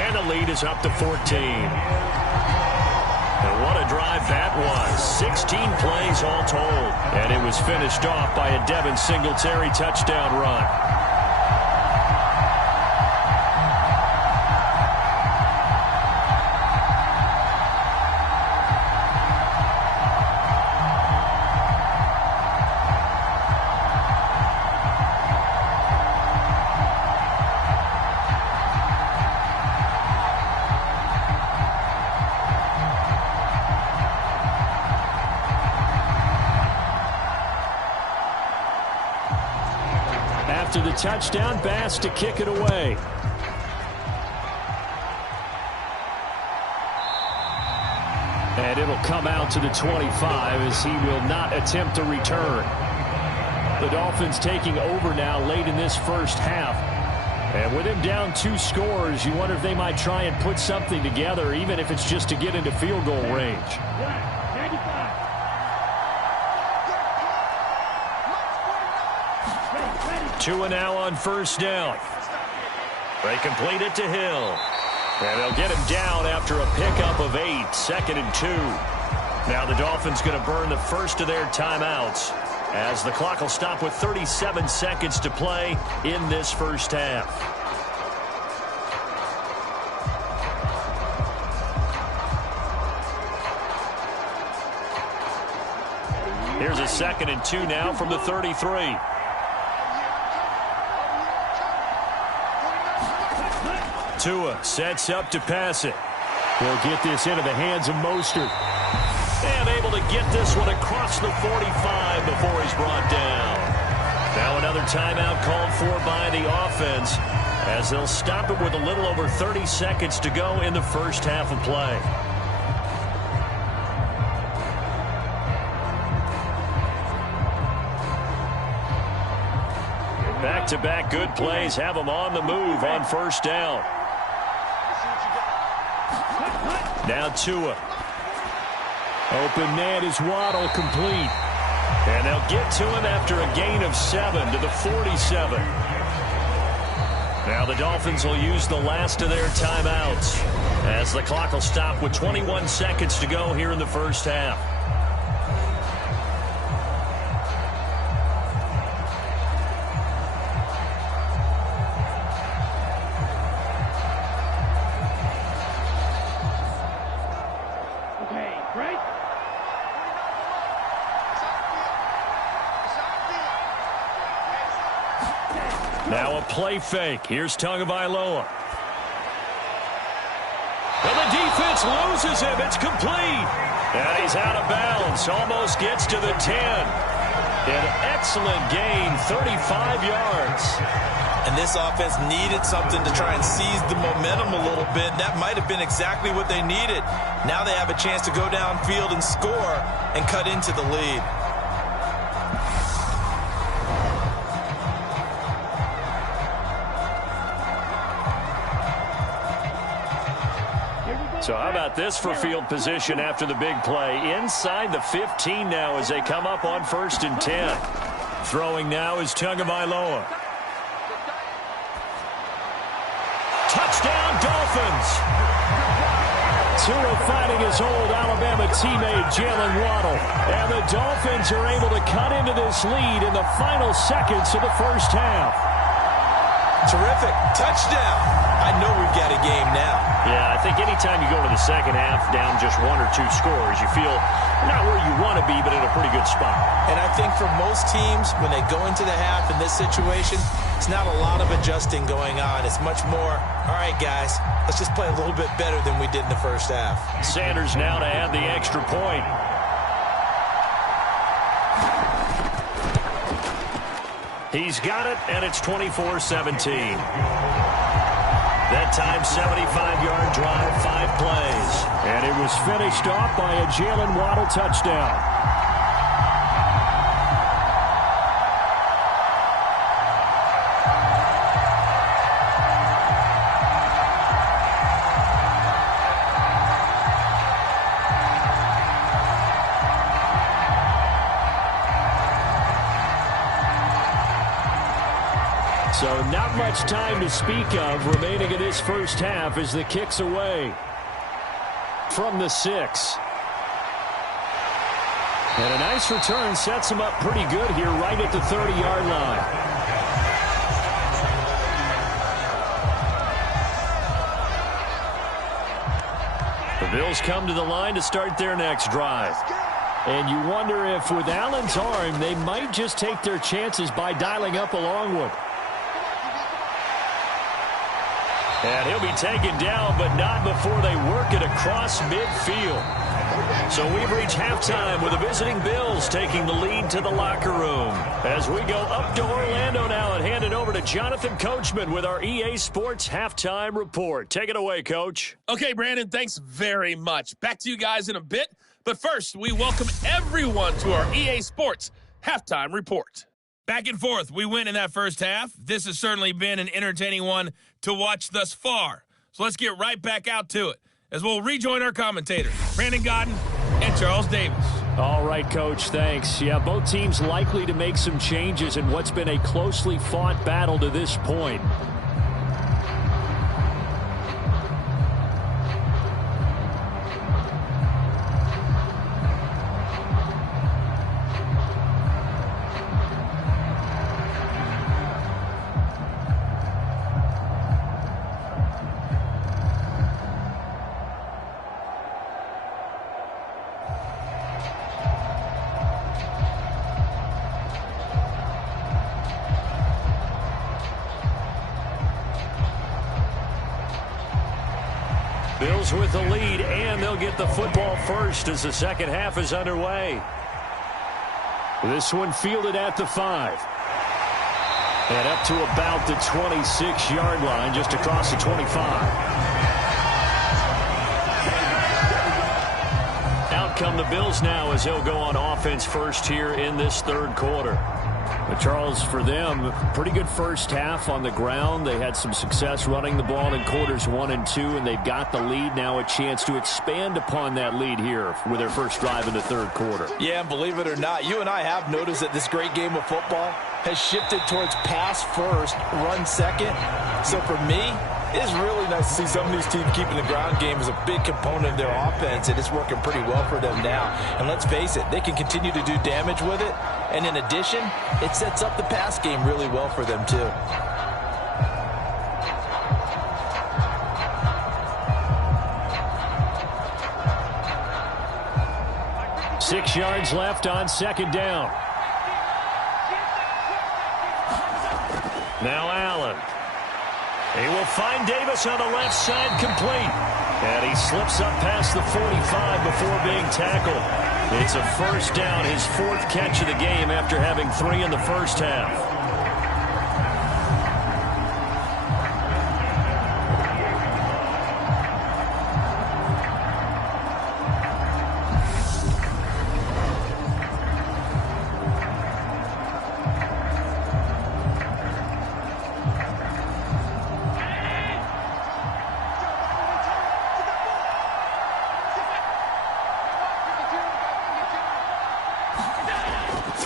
And the lead is up to 14. And what a drive that was. 16 plays all told. And it was finished off by a Devin Singletary touchdown run. After the touchdown, Bass to kick it away. And it'll come out to the 25 as he will not attempt to return. The Dolphins taking over now late in this first half. And with him down 2 scores, you wonder if they might try and put something together, even if it's just to get into field goal range. 2 now on first down. They complete it to Hill. And they'll get him down after a pickup of 8, 2nd and 2. Now the Dolphins going to burn the first of their timeouts as the clock will stop with 37 seconds to play in this first half. Here's a 2nd and 2 now from the 33. Tua sets up to pass it. They'll get this into the hands of Mostert. And able to get this one across the 45 before he's brought down. Now another timeout called for by the offense as they'll stop it with a little over 30 seconds to go in the first half of play. Back-to-back good plays have them on the move on first down. Now Tua. Open man is Waddle, complete. And they'll get to him after a gain of 7 to the 47. Now the Dolphins will use the last of their timeouts as the clock will stop with 21 seconds to go here in the first half. Now a play fake. Here's Tagovailoa. And the defense loses him. It's complete. And he's out of bounds. Almost gets to the 10. An excellent gain, 35 yards. And this offense needed something to try and seize the momentum a little bit. That might have been exactly what they needed. Now they have a chance to go downfield and score and cut into the lead. So how about this for field position after the big play? Inside the 15 now as they come up on 1st and 10. Throwing now is Tagovailoa. Touchdown, Dolphins. Tua fighting his old Alabama teammate Jalen Waddle. And the Dolphins are able to cut into this lead in the final seconds of the first half. Terrific. Touchdown. I know we've got a game now. Yeah, I think anytime you go to the second half down just 1 or 2 scores, you feel not where you want to be, but in a pretty good spot. And I think for most teams, when they go into the half in this situation, it's not a lot of adjusting going on. It's much more, all right, guys, let's just play a little bit better than we did in the first half. Sanders now to add the extra point. He's got it, and it's 24-17. That time, 75-yard drive, 5 plays. And it was finished off by a Jalen Waddle touchdown. So not much time to speak of remaining in this first half as the kick's away from the 6. And a nice return sets him up pretty good here right at the 30-yard line. The Bills come to the line to start their next drive. And you wonder if with Allen's arm, they might just take their chances by dialing up a long one. And he'll be taken down, but not before they work it across midfield. So we've reached halftime with the visiting Bills taking the lead to the locker room. As we go up to Orlando now and hand it over to Jonathan Coachman with our EA Sports Halftime Report. Take it away, Coach. Okay, Brandon, thanks very much. Back to you guys in a bit. But first, we welcome everyone to our EA Sports Halftime Report. Back and forth, we win in that first half. This has certainly been an entertaining one to watch thus far. So let's get right back out to it as we'll rejoin our commentators, Brandon Godden and Charles Davis. All right, Coach, thanks. Yeah, both teams likely to make some changes in what's been a closely fought battle to this point. Bills with the lead, and they'll get the football first as the second half is underway. This one fielded at the 5. And up to about the 26-yard line, just across the 25. Out come the Bills now as they'll go on offense first here in this third quarter. But Charles, for them, pretty good first half on the ground. They had some success running the ball in quarters 1 and 2, and they've got the lead now, a chance to expand upon that lead here with their first drive in the third quarter. Yeah, and believe it or not, you and I have noticed that this great game of football has shifted towards pass first, run second. So for me, it's really nice to see some of these teams keeping the ground game as a big component of their offense, and it's working pretty well for them now. And let's face it, they can continue to do damage with it. And in addition, it sets up the pass game really well for them, too. Six yards left on second down. Now Allen. He will find Davis on the left side, complete. And he slips up past the 45 before being tackled. It's a first down, his 4th catch of the game after having 3 in the first half.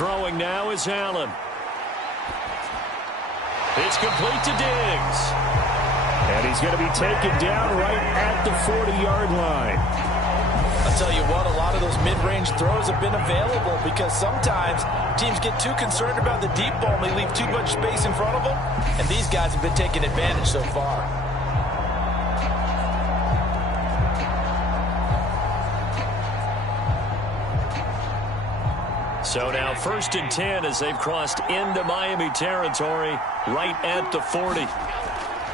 Throwing now is Allen. It's complete to Diggs. And he's going to be taken down right at the 40-yard line. I'll tell you what, a lot of those mid-range throws have been available because sometimes teams get too concerned about the deep ball and they leave too much space in front of them. And these guys have been taking advantage so far. So now 1st and 10 as they've crossed into Miami territory right at the 40.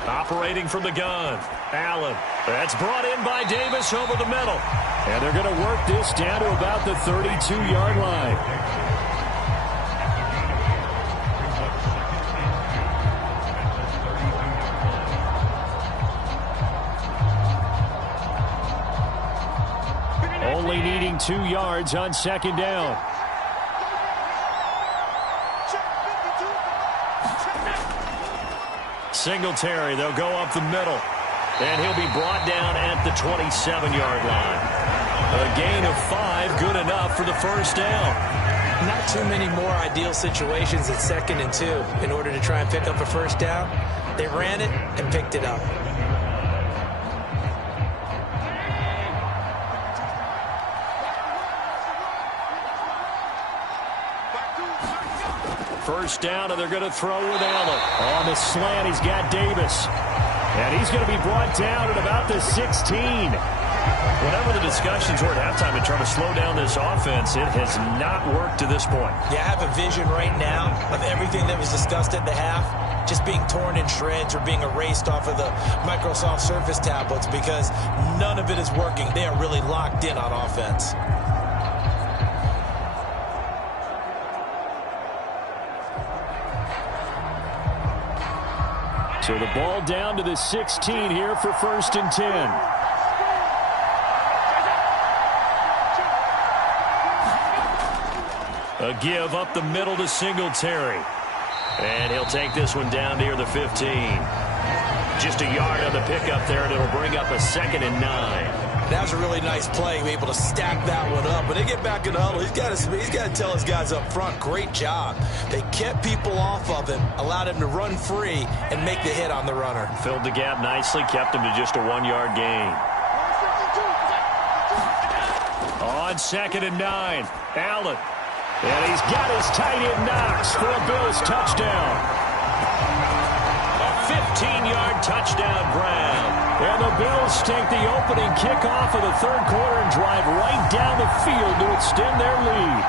Operating from the gun. Allen. That's brought in by Davis over the middle. And they're going to work this down to about the 32-yard line. Only needing 2 yards on 2nd down. Singletary, they'll go up the middle. And he'll be brought down at the 27-yard line. A gain of 5, good enough for the 1st down. Not too many more ideal situations at 2nd and 2 in order to try and pick up a 1st down. They ran it and picked it up. First down, and they're going to throw with Allen. On the slant, he's got Davis. And he's going to be brought down at about the 16. Whatever the discussions were at halftime to try to slow down this offense, it has not worked to this point. Yeah, I have a vision right now of everything that was discussed at the half just being torn in shreds or being erased off of the Microsoft Surface tablets because none of it is working. They are really locked in on offense. So the ball down to the 16 here for 1st and 10. A give up the middle to Singletary. And he'll take this one down near the 15. Just a yard on the pickup there, and it'll bring up a 2nd and 9. That was a really nice play, able to stack that one up. When they get back in the huddle, he's got to tell his guys up front, great job. They kept people off of him, allowed him to run free, and make the hit on the runner. Filled the gap nicely, kept him to just a 1-yard gain. On 2nd and 9, Allen. And he's got his tight end Knox for a Bills touchdown. A 15-yard touchdown grab. And the Bills take the opening kickoff of the 3rd quarter and drive right down the field to extend their lead.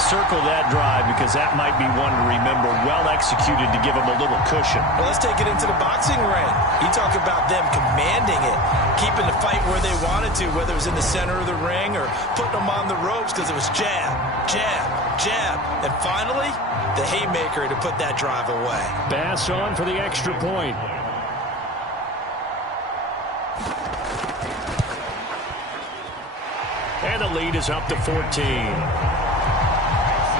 Circle that drive because that might be one to remember. Well executed to give them a little cushion. Well, let's take it into the boxing ring. You talk about them commanding it, keeping the fight where they wanted to, whether it was in the center of the ring or putting them on the ropes because it was jab, jab, jab. And finally, the haymaker to put that drive away. Bass on for the extra point. And the lead is up to 14.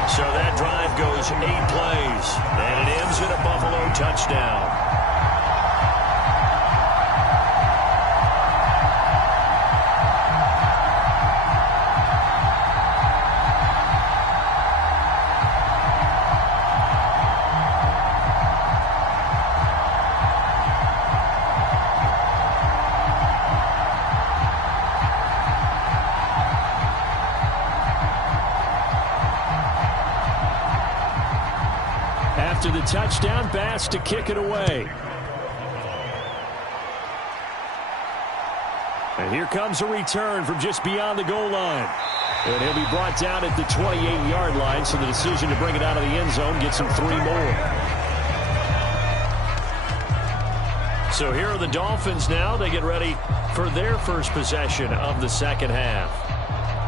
So that drive goes 8 plays, and it ends in a Buffalo touchdown. After the touchdown, Bass to kick it away. And here comes a return from just beyond the goal line. And he'll be brought down at the 28-yard line, so the decision to bring it out of the end zone gets him 3 more. So here are the Dolphins now. They get ready for their first possession of the 2nd half.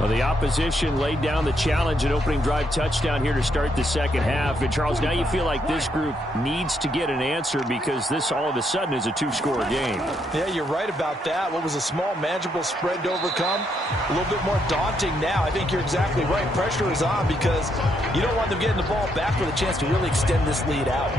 Well, the opposition laid down the challenge at opening drive touchdown here to start the 2nd half. And, Charles, now you feel like this group needs to get an answer because this all of a sudden is a 2-score game. Yeah, you're right about that. What was a small, manageable spread to overcome, a little bit more daunting now. I think you're exactly right. Pressure is on because you don't want them getting the ball back with a chance to really extend this lead out.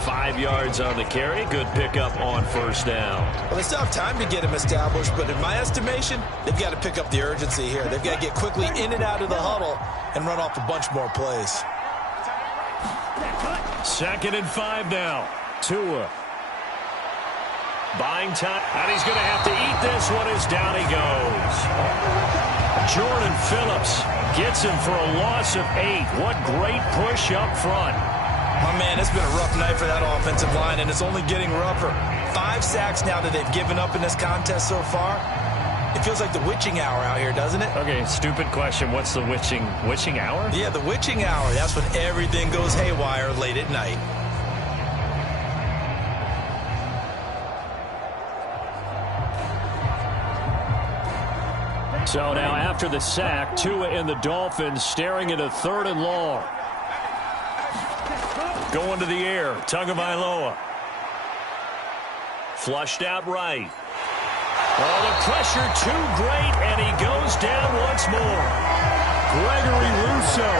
5 yards on the carry. Good pickup on 1st down. Well, they still have time to get him established, but in my estimation, they've got to pick up the urgency here. They've got to get quickly in and out of the huddle and run off a bunch more plays. 2nd and 5 now. Tua. Buying time, and he's going to have to eat this one as down he goes. Jordan Phillips gets him for a loss of 8. What great push up front. My man, it's been a rough night for that offensive line, and it's only getting rougher. 5 sacks now that they've given up in this contest so far. It feels like the witching hour out here, doesn't it? Okay, stupid question. What's the witching hour? Yeah, the witching hour. That's when everything goes haywire late at night. So now after the sack, Tua and the Dolphins staring at a 3rd and long. Going to the air, Tagovailoa. Flushed out right. Oh, the pressure too great, and he goes down once more. Gregory Rousseau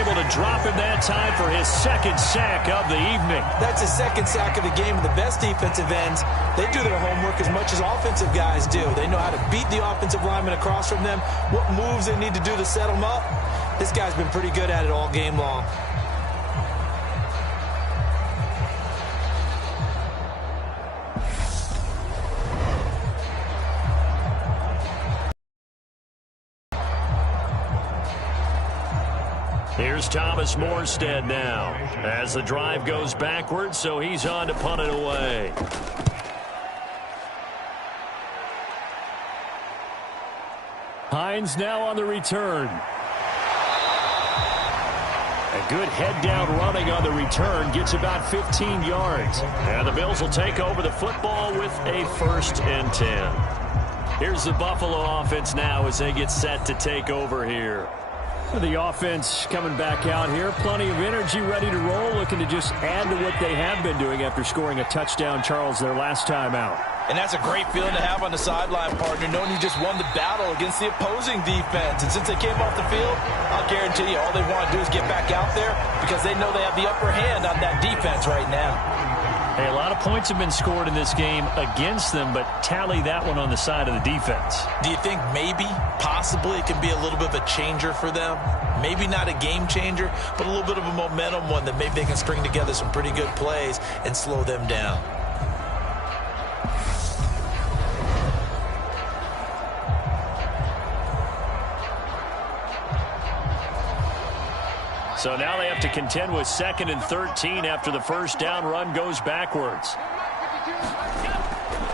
able to drop him that time for his 2nd sack of the evening. That's his 2nd sack of the game, and the best defensive ends, they do their homework as much as offensive guys do. They know how to beat the offensive lineman across from them, what moves they need to do to set them up. This guy's been pretty good at it all game long. Here's Thomas Morstead now as the drive goes backwards, so he's on to punt it away. Hines now on the return. A good head-down running on the return. Gets about 15 yards. And the Bills will take over the football with a 1st and 10. Here's the Buffalo offense now as they get set to take over here. The offense coming back out here. Plenty of energy, ready to roll, looking to just add to what they have been doing after scoring a touchdown, Charles, their last time out. And that's a great feeling to have on the sideline, partner, knowing you just won the battle against the opposing defense. And since they came off the field, I'll guarantee you all they want to do is get back out there because they know they have the upper hand on that defense right now. Hey, a lot of points have been scored in this game against them, but tally that one on the side of the defense. Do you think maybe, possibly, it can be a little bit of a changer for them? Maybe not a game changer, but a little bit of a momentum one that maybe they can string together some pretty good plays and slow them down. So now they have to contend with 2nd and 13 after the 1st down run goes backwards.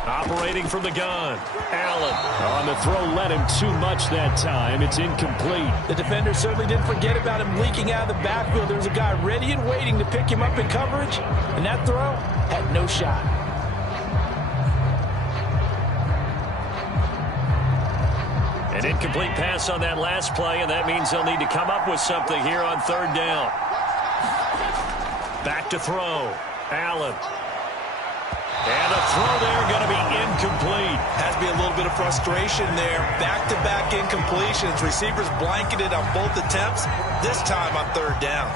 Operating from the gun, Allen. On the throw, led him too much that time. It's incomplete. The defender certainly didn't forget about him leaking out of the backfield. There was a guy ready and waiting to pick him up in coverage, and that throw had no shot. An incomplete pass on that last play, and that means they'll need to come up with something here on 3rd down. Back to throw. Allen. And a throw there going to be incomplete. Has to be a little bit of frustration there. Back-to-back incompletions. Receivers blanketed on both attempts, this time on 3rd down.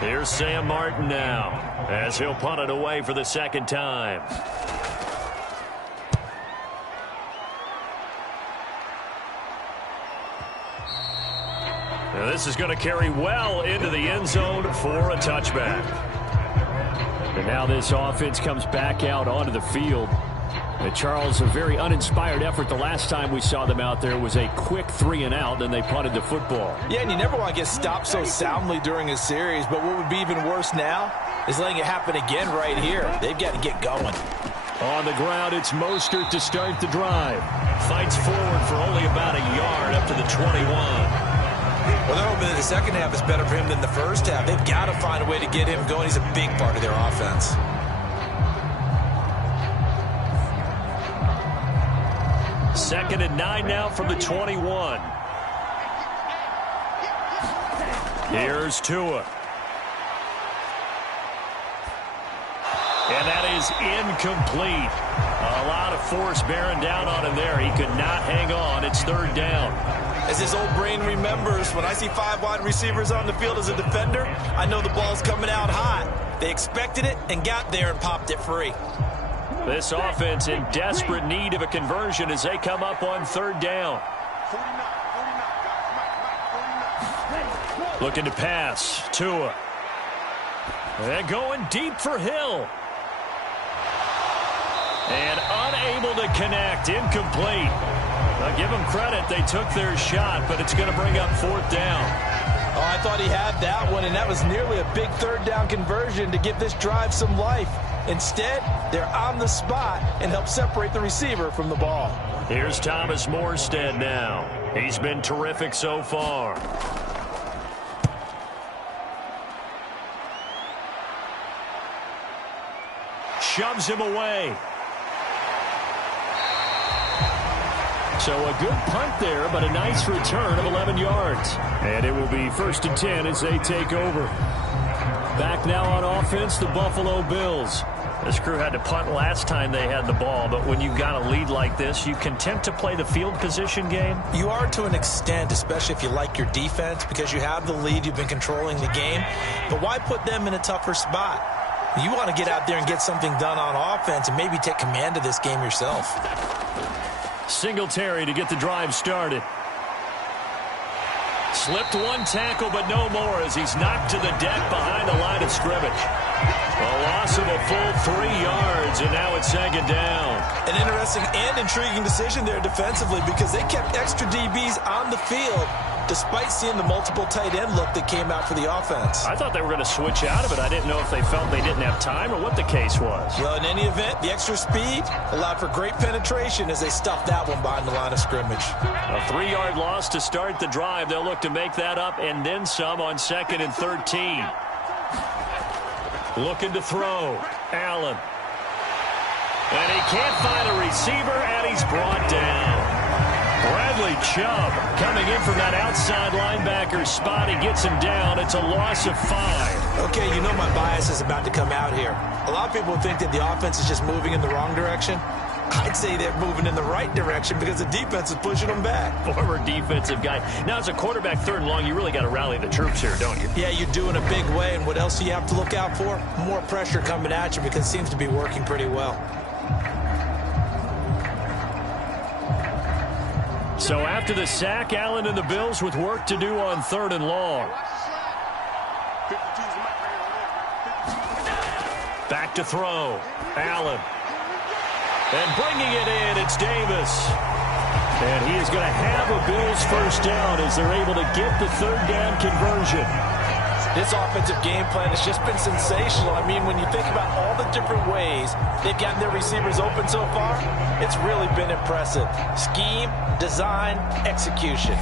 Here's Sam Martin now as he'll punt it away for the 2nd time. Now this is going to carry well into the end zone for a touchback. And now this offense comes back out onto the field. And Charles, a very uninspired effort the last time we saw them out there was a quick 3-and-out, and they punted the football. Yeah, and you never want to get stopped so soundly during a series, but what would be even worse now is letting it happen again right here. They've got to get going. On the ground, it's Mostert to start the drive. Fights forward for only about a yard up to the 21. Well, they're hoping that the second half is better for him than the first half. They've got to find a way to get him going. He's a big part of their offense. Second and 9 now from the 21. Here's Tua. And that is incomplete. A lot of force bearing down on him there. He could not hang on. It's 3rd down. As his old brain remembers, when I see 5 wide receivers on the field as a defender, I know the ball's coming out hot. They expected it and got there and popped it free. This offense in desperate need of a conversion as they come up on 3rd down. Looking to pass. Tua. And going deep for Hill. And unable to connect. Incomplete. I'll give them credit. They took their shot, but it's going to bring up 4th down. Oh, I thought he had that one, and that was nearly a big 3rd down conversion to give this drive some life. Instead, they're on the spot and help separate the receiver from the ball. Here's Thomas Morstead now. He's been terrific so far. Shoves him away. So a good punt there, but a nice return of 11 yards. And it will be 1st and 10 as they take over. Back now on offense, the Buffalo Bills. This crew had to punt last time they had the ball, but when you've got a lead like this, you content to play the field position game? You are to an extent, especially if you like your defense, because you have the lead, you've been controlling the game. But why put them in a tougher spot? You want to get out there and get something done on offense and maybe take command of this game yourself. Singletary to get the drive started. Slipped one tackle, but no more as he's knocked to the deck behind the line of scrimmage. A loss of a full 3 yards, and now it's 2nd down. An interesting and intriguing decision there defensively because they kept extra DBs on the field despite seeing the multiple tight end look that came out for the offense. I thought they were going to switch out of it. I didn't know if they felt they didn't have time or what the case was. Well, in any event, the extra speed allowed for great penetration as they stuffed that one behind the line of scrimmage. A 3-yard loss to start the drive. They'll look to make that up and then some on 2nd and 13. Looking to throw. Allen. And he can't find a receiver, and he's brought down. Bradley Chubb coming in from that outside linebacker spot. He gets him down. It's a loss of 5. Okay, you know my bias is about to come out here. A lot of people think that the offense is just moving in the wrong direction. I'd say they're moving in the right direction because the defense is pushing them back. Former defensive guy. Now, as a quarterback 3rd and long, you really got to rally the troops here, don't you? Yeah, you do in a big way. And what else do you have to look out for? More pressure coming at you because it seems to be working pretty well. So after the sack, Allen and the Bills with work to do on 3rd and long. Back to throw. Allen. And bringing it in, it's Davis. And he is going to have a Bills 1st down as they're able to get the 3rd down conversion. This offensive game plan has just been sensational. I mean, when you think about all the different ways they've gotten their receivers open so far, it's really been impressive. Scheme, design, execution.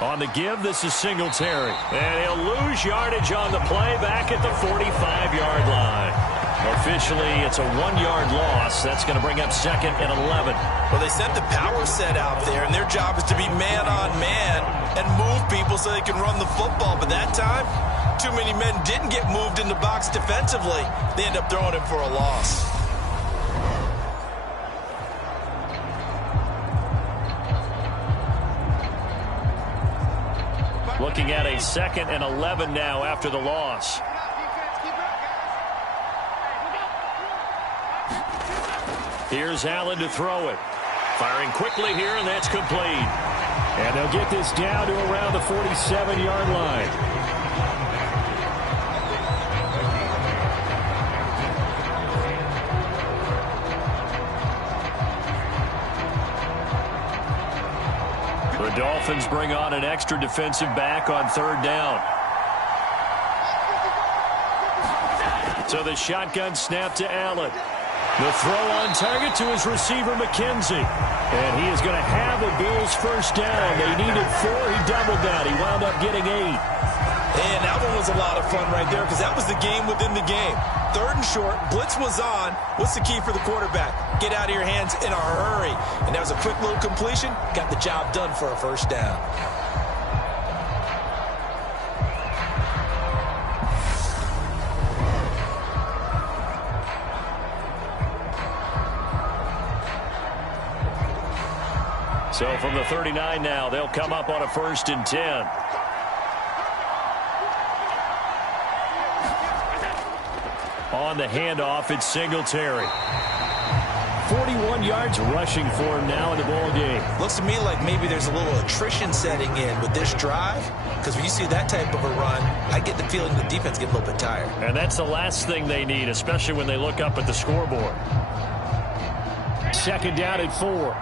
On the give, this is Singletary. And he'll lose yardage on the play back at the 45-yard line. Officially, it's a 1-yard loss. That's going to bring up 2nd and 11. Well, they sent the power set out there, and their job is to be man-on-man and move people so they can run the football. But that time, too many men didn't get moved in the box defensively. They end up throwing him for a loss. Looking at a 2nd and 11 now after the loss. Here's Allen to throw it. Firing quickly here, and that's complete. And they'll get this down to around the 47-yard line. The Dolphins bring on an extra defensive back on 3rd down. So the shotgun snap to Allen. The throw on target to his receiver, McKenzie. And he is going to have a Bills 1st down. They needed 4. He doubled that. He wound up getting 8. And that one was a lot of fun right there because that was the game within the game. 3rd and short, blitz was on. What's the key for the quarterback? Get out of your hands in a hurry. And that was a quick little completion. Got the job done for a 1st down. So from the 39 now, they'll come up on a 1st and 10. On the handoff, it's Singletary. 41 yards rushing for him now in the ball game. Looks to me like maybe there's a little attrition setting in with this drive, because when you see that type of a run, I get the feeling the defense get a little bit tired. And that's the last thing they need, especially when they look up at the scoreboard. Second down at 4.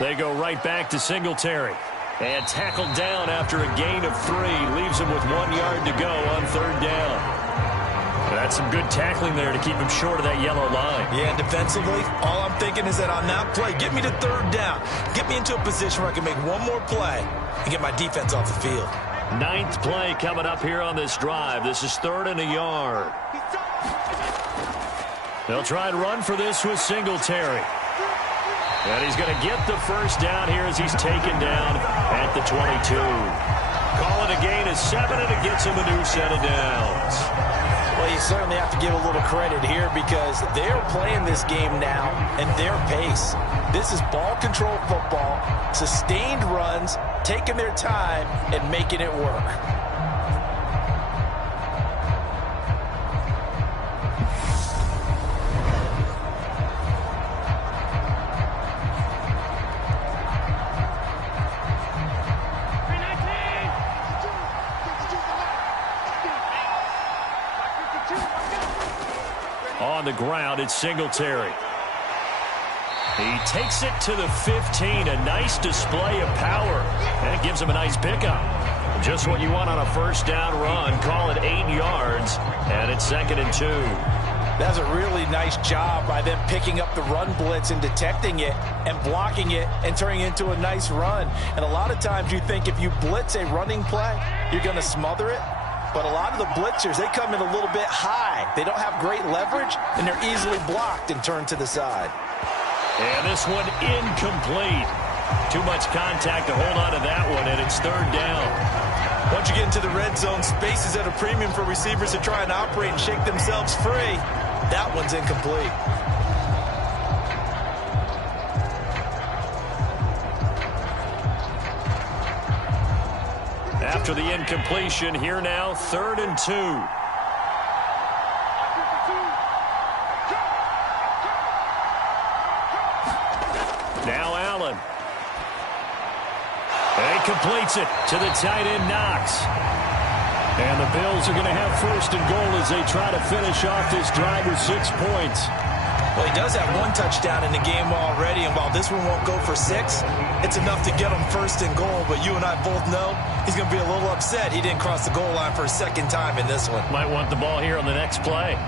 They go right back to Singletary. And tackled down after a gain of 3. Leaves him with 1 yard to go on third down. That's some good tackling there to keep him short of that yellow line. Yeah, defensively, all I'm thinking is that on that play, get me to third down. Get me into a position where I can make one more play and get my defense off the field. 9th play coming up here on this drive. This is 3rd and a yard. They'll try and run for this with Singletary. And he's going to get the first down here as he's taken down at the 22. Call it a gain of 7, and it gets him a new set of downs. Well, you certainly have to give a little credit here because they're playing this game now in their pace. This is ball control football, sustained runs, taking their time, and making it work. On the ground, it's Singletary. He takes it to the 15. A nice display of power. And it gives him a nice pickup. Just what you want on a first down run. Call it 8 yards. And it's 2nd and 2. That's a really nice job by them picking up the run blitz and detecting it and blocking it and turning it into a nice run. And a lot of times you think if you blitz a running play, you're going to smother it. But a lot of the blitzers, they come in a little bit high. They don't have great leverage, and they're easily blocked and turned to the side. And this one incomplete. Too much contact to hold on to that one, and it's 3rd down. Once you get into the red zone, space is at a premium for receivers to try and operate and shake themselves free. That one's incomplete. After the incompletion, here now, 3rd and 2. Now Allen. And he completes it to the tight end, Knox. And the Bills are going to have 1st and goal as they try to finish off this drive with 6 points. Well, he does have 1 touchdown in the game already, and while this one won't go for 6, it's enough to get him 1st and goal. But you and I both know he's going to be a little upset he didn't cross the goal line for a 2nd time in this one. Might want the ball here on the next play.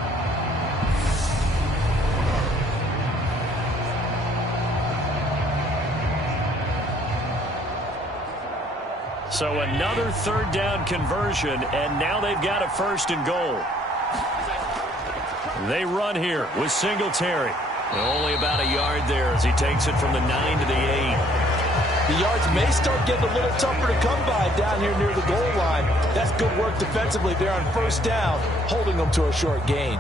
So another 3rd down conversion, and now they've got a 1st and goal. They run here with Singletary. Only about a yard there as he takes it from the 9 to the 8. The yards may start getting a little tougher to come by down here near the goal line. That's good work defensively there on 1st down, holding them to a short gain.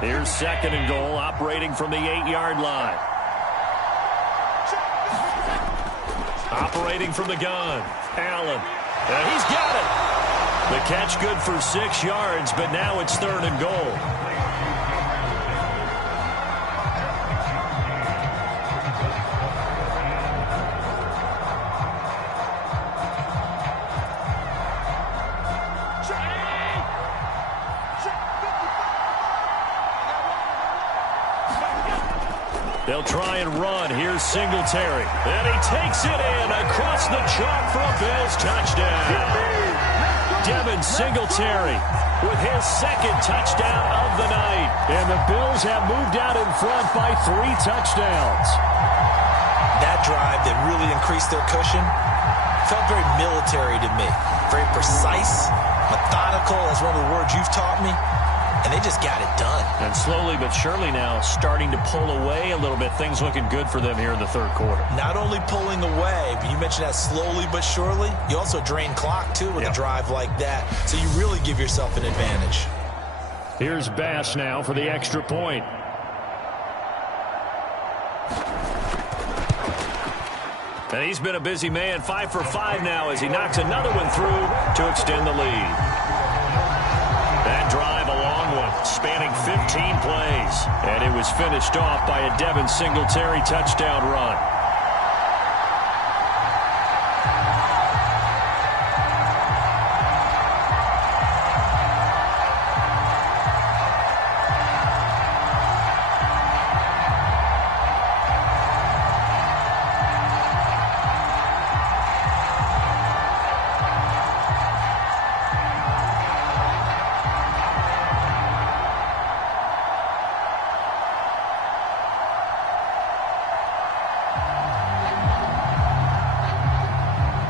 Here's 2nd and goal, operating from the 8-yard line. Operating from the gun, Allen. And he's got it. The catch good for 6 yards, but now it's 3rd and goal. They'll try and run. Here's Singletary. And he takes it in across the chalk for a Bills touchdown. Devin Singletary with his 2nd touchdown of the night. And the Bills have moved out in front by 3 touchdowns. That drive that really increased their cushion felt very military to me. Very precise, methodical. That's one of the words you've taught me. And they just got it done. And slowly but surely now starting to pull away a little bit. Things looking good for them here in the 3rd quarter. Not only pulling away, but you mentioned that slowly but surely. You also drain clock, too, with a drive like that. So you really give yourself an advantage. Here's Bass now for the extra point. And he's been a busy man, 5 for 5 now as he knocks another one through to extend the lead. That drive, a long one, spanning 15 plays. And it was finished off by a Devin Singletary touchdown run.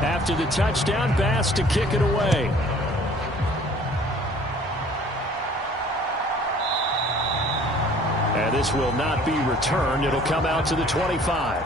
After the touchdown, Bass to kick it away. And this will not be returned. It'll come out to the 25.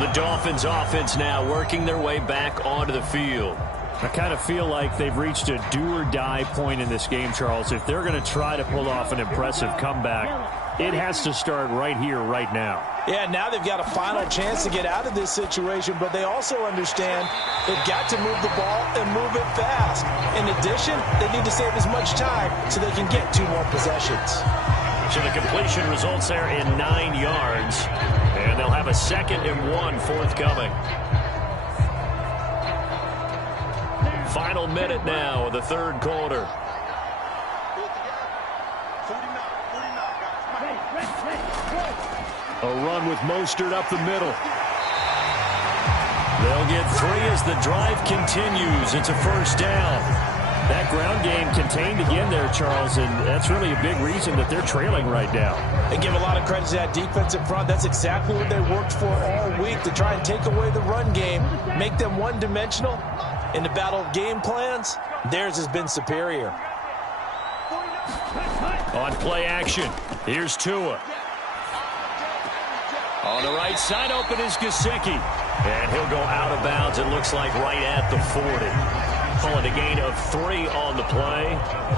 The Dolphins offense now working their way back onto the field. I kind of feel like they've reached a do-or-die point in this game, Charles. If they're going to try to pull off an impressive comeback, it has to start right here, right now. Yeah, now they've got a final chance to get out of this situation, but they also understand they've got to move the ball and move it fast. In addition, they need to save as much time so they can get 2 more possessions. So the completion results there in 9 yards, and they'll have a 2nd and 1 forthcoming. Final minute now of the 3rd quarter. A run with Mostert up the middle. They'll get 3 as the drive continues. It's a 1st down. That ground game contained again there, Charles, and that's really a big reason that they're trailing right now. They give a lot of credit to that defensive front. That's exactly what they worked for all week, to try and take away the run game, make them one-dimensional. In the battle of game plans, theirs has been superior. On play action, here's Tua. On the right side, open is Gesicki. And he'll go out of bounds, it looks like, right at the 40. Calling a gain of 3 on the play,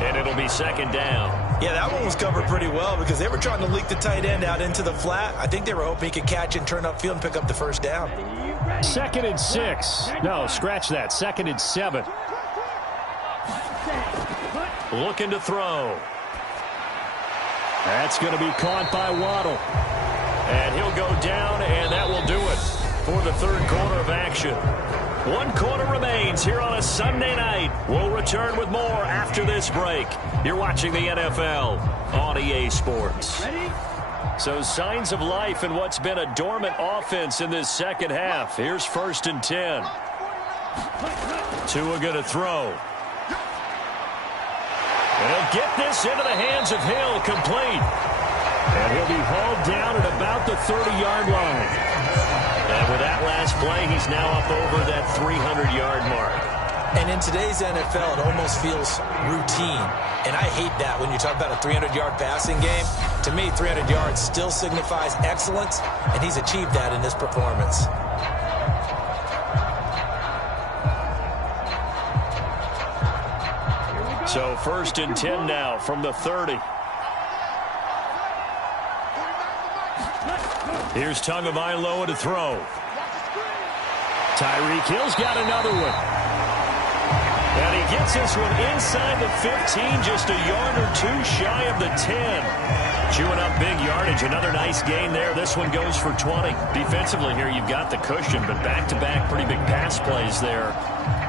and it'll be 2nd down. Yeah, that one was covered pretty well because they were trying to leak the tight end out into the flat. I think they were hoping he could catch and turn upfield and pick up the 1st down. 2nd and 6. No, scratch that. 2nd and 7. Looking to throw. That's going to be caught by Waddle. And he'll go down, and that will do it for the 3rd quarter of action. 1 quarter remains here on a Sunday night. We'll return with more after this break. You're watching the NFL on EA Sports. So signs of life in what's been a dormant offense in this 2nd half. Here's 1st and 10. Tua going to throw. He'll get this into the hands of Hill, complete. And he'll be hauled down at about the 30-yard line. And with that last play, he's now up over that 300-yard mark. And in today's NFL, it almost feels routine. And I hate that when you talk about a 300-yard passing game. To me, 300 yards still signifies excellence, and he's achieved that in this performance. So 1st and 10 now from the 30. Here's Tagovailoa to throw. Tyreek Hill's got another one. And he gets this one inside the 15, just a yard or 2 shy of the 10. Chewing up big yardage. Another nice gain there. This one goes for 20. Defensively here, you've got the cushion, but back-to-back pretty big pass plays there.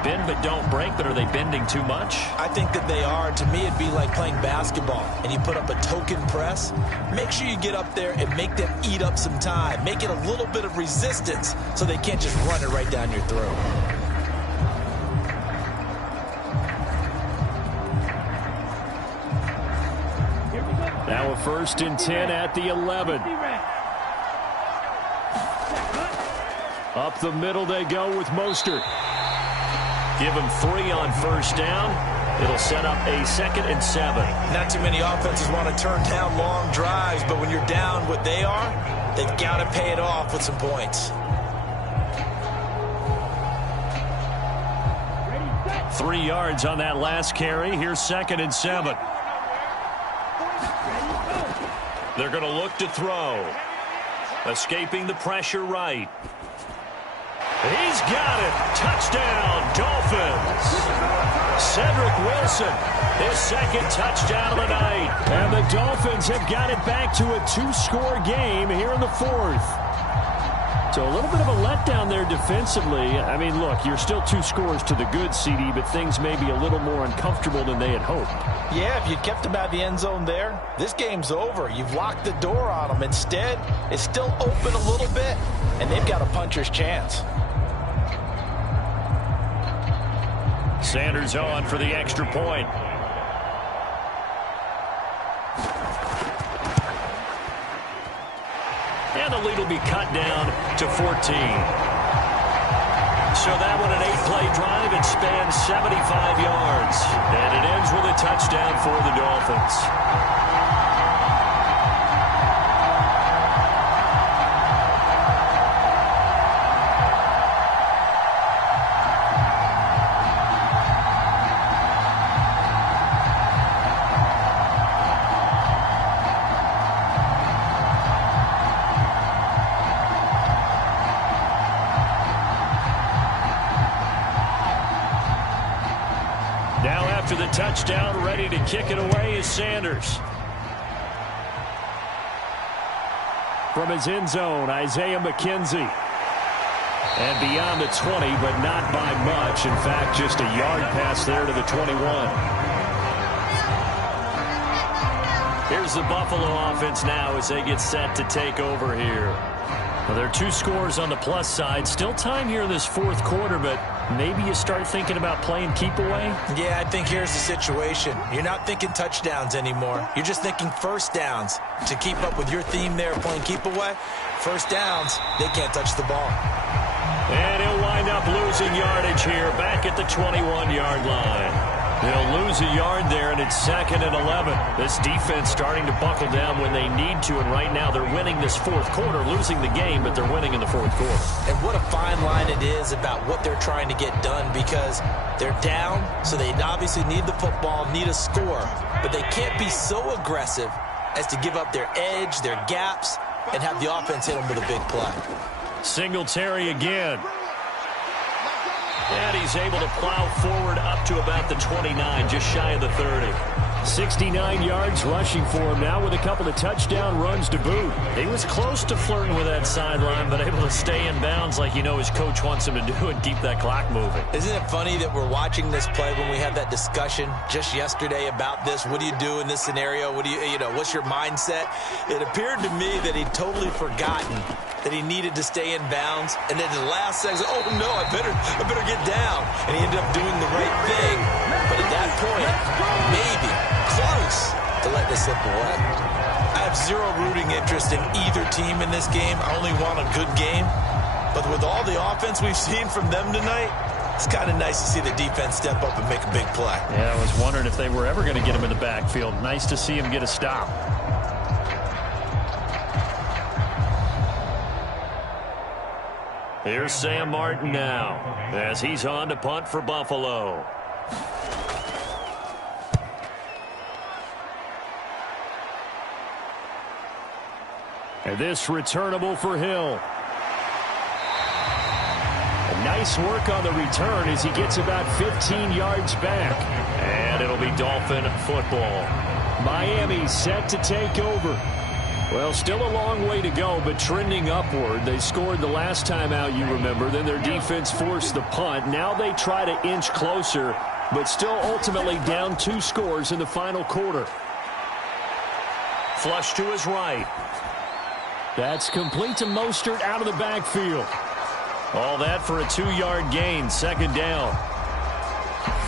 Bend but don't break, but are they bending too much? I think that they are. To me, it'd be like playing basketball, and you put up a token press. Make sure you get up there and make them eat up some time. Make it a little bit of resistance so they can't just run it right down your throat. Now a 1st and 10 at the 11. Up the middle they go with Mostert. Give him 3 on 1st down. It'll set up a 2nd and 7. Not too many offenses want to turn down long drives, but when you're down what they are, they've got to pay it off with some points. 3 yards on that last carry. Here's 2nd and 7. They're going to look to throw. Escaping the pressure right. He's got it. Touchdown, Dolphins. Cedric Wilson, his second touchdown of the night. And the Dolphins have got it back to a 2-score game here in the fourth. So a little bit of a letdown there defensively. I mean, look, you're still 2 scores to the good, CD, but things may be a little more uncomfortable than they had hoped. Yeah, if you'd kept them out of the end zone there, this game's over. You've locked the door on them. Instead, it's still open a little bit, and they've got a puncher's chance. Sanders on for the extra point. And the lead will be cut down to 14. So that one, an 8-play drive. It spans 75 yards. And it ends with a touchdown for the Dolphins. After the touchdown, ready to kick it away is Sanders. From his end zone, Isaiah McKenzie. And beyond the 20, but not by much. In fact, just a yard pass there to the 21. Here's the Buffalo offense now as they get set to take over here. Well, there are 2 scores on the plus side. Still time here in this fourth quarter, but maybe you start thinking about playing keep away? Yeah, I think here's the situation. You're not thinking touchdowns anymore. You're just thinking first downs. To keep up with your theme there, playing keep away, first downs, they can't touch the ball. And he'll wind up losing yardage here back at the 21-yard line. They'll lose a yard there, and it's 2nd and 11. This defense starting to buckle down when they need to, and right now they're winning this fourth quarter, losing the game, but they're winning in the fourth quarter. And what a fine line it is about what they're trying to get done, because they're down, so they obviously need the football, need a score, but they can't be so aggressive as to give up their edge, their gaps, and have the offense hit them with a big play. Singletary again. And he's able to plow forward up to about the 29, just shy of the 30. 69 yards rushing for him now with a couple of touchdown runs to boot. He was close to flirting with that sideline, but able to stay in bounds like his coach wants him to do and keep that clock moving. Isn't it funny that we're watching this play when we had that discussion just yesterday about this? What do you do in this scenario? What do what's your mindset? It appeared to me that he'd totally forgotten that he needed to stay in bounds, and then the last second, oh no, I better get down. And he ended up doing the right thing. But at that point, maybe close to let this slip away. I have zero rooting interest in either team in this game. I only want a good game. But with all the offense we've seen from them tonight, it's kind of nice to see the defense step up and make a big play. Yeah, I was wondering if they were ever going to get him in the backfield. Nice to see him get a stop. Here's Sam Martin now as he's on to punt for Buffalo. And this returnable for Hill. Nice work on the return as he gets about 15 yards back. And it'll be Dolphin football. Miami set to take over. Well, still a long way to go, but trending upward. They scored the last time out, you remember. Then their defense forced the punt. Now they try to inch closer, but still ultimately down 2 scores in the final quarter. Flush to his right. That's complete to Mostert out of the backfield. All that for a 2-yard gain, 2nd down.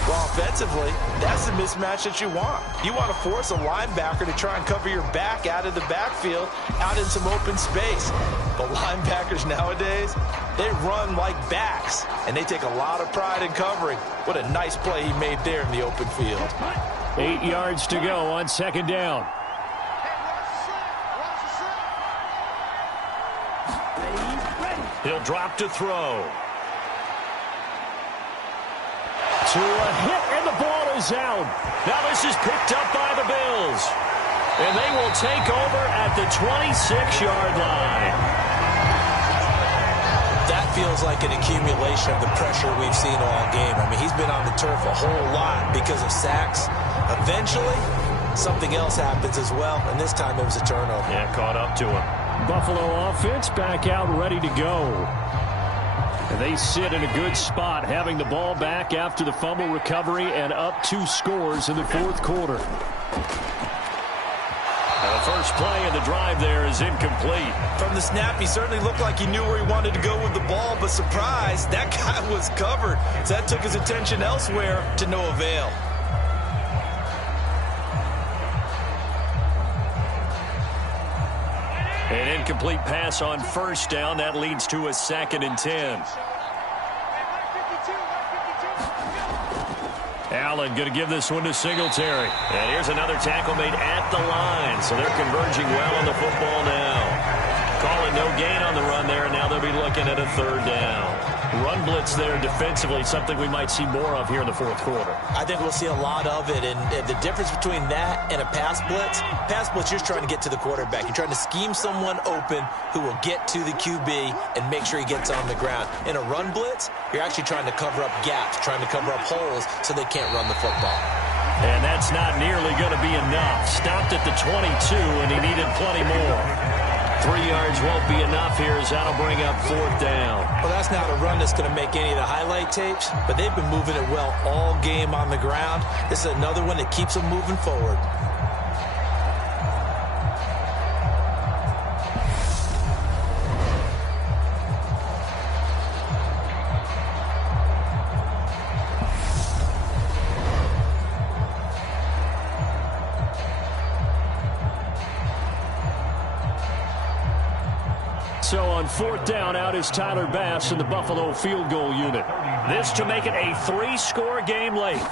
Well, offensively, that's the mismatch that you want. You want to force a linebacker to try and cover your back out of the backfield, out in some open space. But linebackers nowadays, they run like backs, and they take a lot of pride in covering. What a nice play he made there in the open field. 8 yards to go on 2nd down. He'll drop to throw. To a hit, and the ball is out. Now this is picked up by the Bills. And they will take over at the 26-yard line. That feels like an accumulation of the pressure we've seen all game. I mean, he's been on the turf a whole lot because of sacks. Eventually, something else happens as well, and this time it was a turnover. Yeah, caught up to him. Buffalo offense back out ready to go. And they sit in a good spot, having the ball back after the fumble recovery and up 2 scores in the fourth quarter. The first play of the drive there is incomplete. From the snap, he certainly looked like he knew where he wanted to go with the ball, but surprise, that guy was covered. So that took his attention elsewhere to no avail. An incomplete pass on first down. That leads to a 2nd and 10. Allen going to give this one to Singletary. And here's another tackle made at the line. So they're converging well on the football now. Calling no gain on the run there, and now they'll be looking at a 3rd down. Run blitz there defensively, something we might see more of here in the fourth quarter. I think we'll see a lot of it, and the difference between that and a pass blitz, you're trying to get to the quarterback. You're trying to scheme someone open who will get to the QB and make sure he gets on the ground. In a run blitz, you're actually trying to cover up gaps, trying to cover up holes so they can't run the football. And that's not nearly going to be enough. Stopped at the 22, and he needed plenty more. 3 yards won't be enough here as that'll bring up 4th down. Well, that's not a run that's going to make any of the highlight tapes, but they've been moving it well all game on the ground. This is another one that keeps them moving forward. So on 4th down, out is Tyler Bass in the Buffalo field goal unit. This to make it a 3-score game late.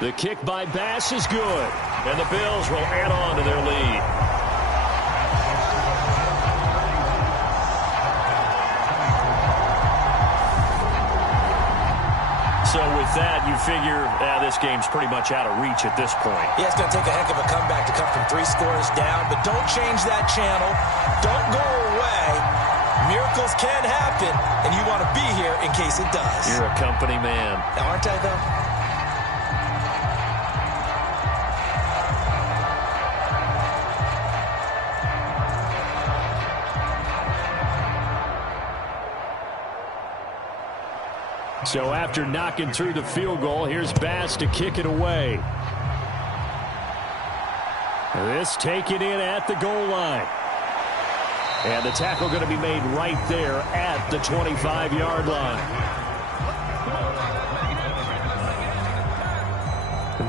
The kick by Bass is good, and the Bills will add on to their lead. So with that, you figure this game's pretty much out of reach at this point. Yeah, it's going to take a heck of a comeback to come from 3 scores down, but don't change that channel. Don't go away. Miracles can happen, and you want to be here in case it does. You're a company man. Now, aren't I, though? So after knocking through the field goal, here's Bass to kick it away. This taken in at the goal line. And the tackle going to be made right there at the 25-yard line.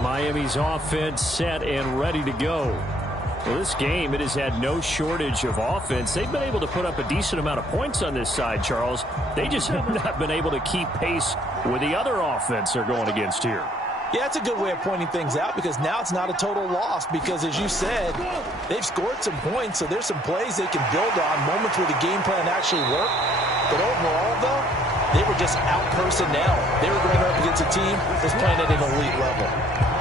Miami's offense set and ready to go. Well, this game, it has had no shortage of offense. They've been able to put up a decent amount of points on this side, Charles. They just have not been able to keep pace with the other offense they're going against here. Yeah, that's a good way of pointing things out because now it's not a total loss because, as you said, they've scored some points, so there's some plays they can build on, moments where the game plan actually worked. But overall, though, they were just out-personnel. They were going up against a team that's playing at an elite level.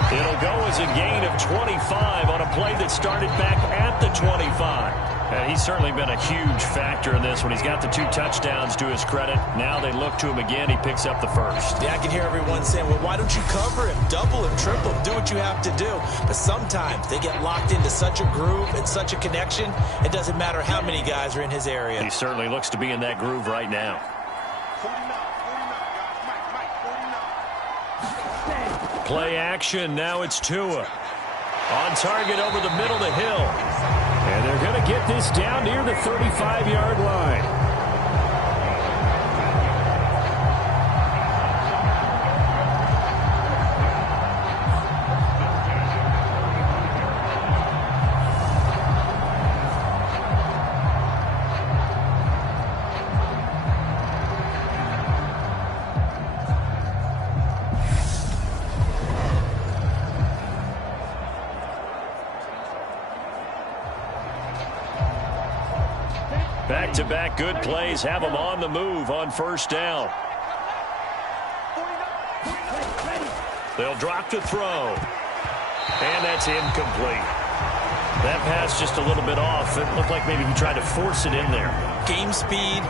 It'll go as a gain of 25 on a play that started back at the 25. And he's certainly been a huge factor in this one. He's got the 2 touchdowns to his credit. Now they look to him again. He picks up the first. Yeah, I can hear everyone saying, well, why don't you cover him, double him, triple him, do what you have to do. But sometimes they get locked into such a groove and such a connection, it doesn't matter how many guys are in his area. He certainly looks to be in that groove right now. Play action. Now it's Tua. On target over the middle to Hill. And they're going to get this down near the 35-yard line. Back-to-back good plays have them on the move on first down. They'll drop to throw. And that's incomplete. That pass just a little bit off. It looked like maybe he tried to force it in there. Game speed,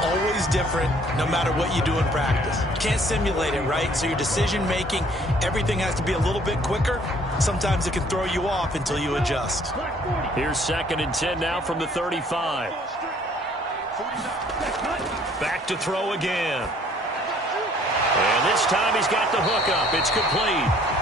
always different, no matter what you do in practice. You can't simulate it, right? So your decision-making, everything has to be a little bit quicker. Sometimes it can throw you off until you adjust. Here's 2nd and 10 now from the 35. Back to throw again. And this time he's got the hook up. It's complete.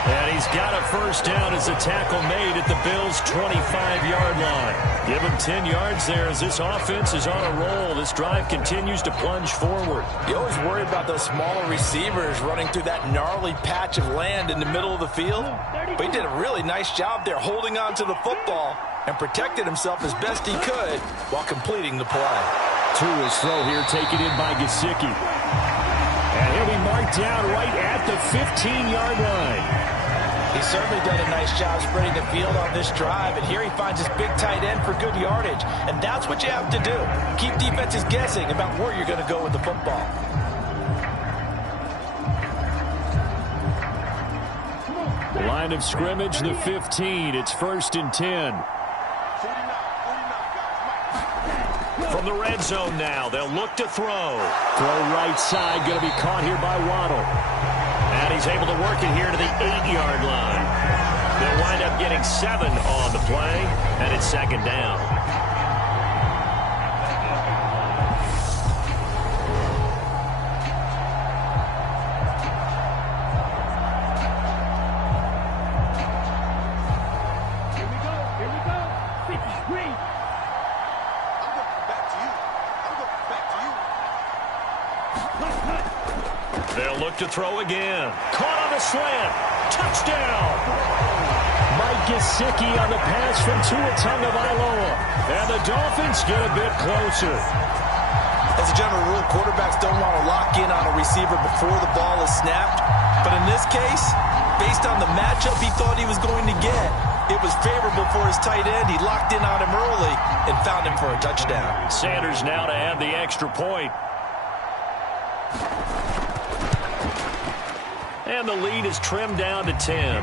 And he's got a first down as a tackle made at the Bills' 25-yard line. Give him 10 yards there as this offense is on a roll. This drive continues to plunge forward. You always worry about those smaller receivers running through that gnarly patch of land in the middle of the field. But he did a really nice job there holding on to the football and protected himself as best he could while completing the play. To his throw here, taken in by Gesicki. And he'll be marked down right at the 15-yard line. He's certainly done a nice job spreading the field on this drive, and here he finds his big tight end for good yardage. And that's what you have to do. Keep defenses guessing about where you're going to go with the football. Line of scrimmage, the 15. It's 1st and 10. From the red zone now, they'll look to throw. Throw right side, going to be caught here by Waddle. And he's able to work it here to the 8-yard line. They'll wind up getting 7 on the play, and it's 2nd down. They'll look to throw again. Caught on the slant. Touchdown. Mike Gesicki on the pass from Tua Tagovailoa. And the Dolphins get a bit closer. As a general rule, quarterbacks don't want to lock in on a receiver before the ball is snapped. But in this case, based on the matchup he thought he was going to get, it was favorable for his tight end. He locked in on him early and found him for a touchdown. Sanders now to add the extra point. And the lead is trimmed down to 10.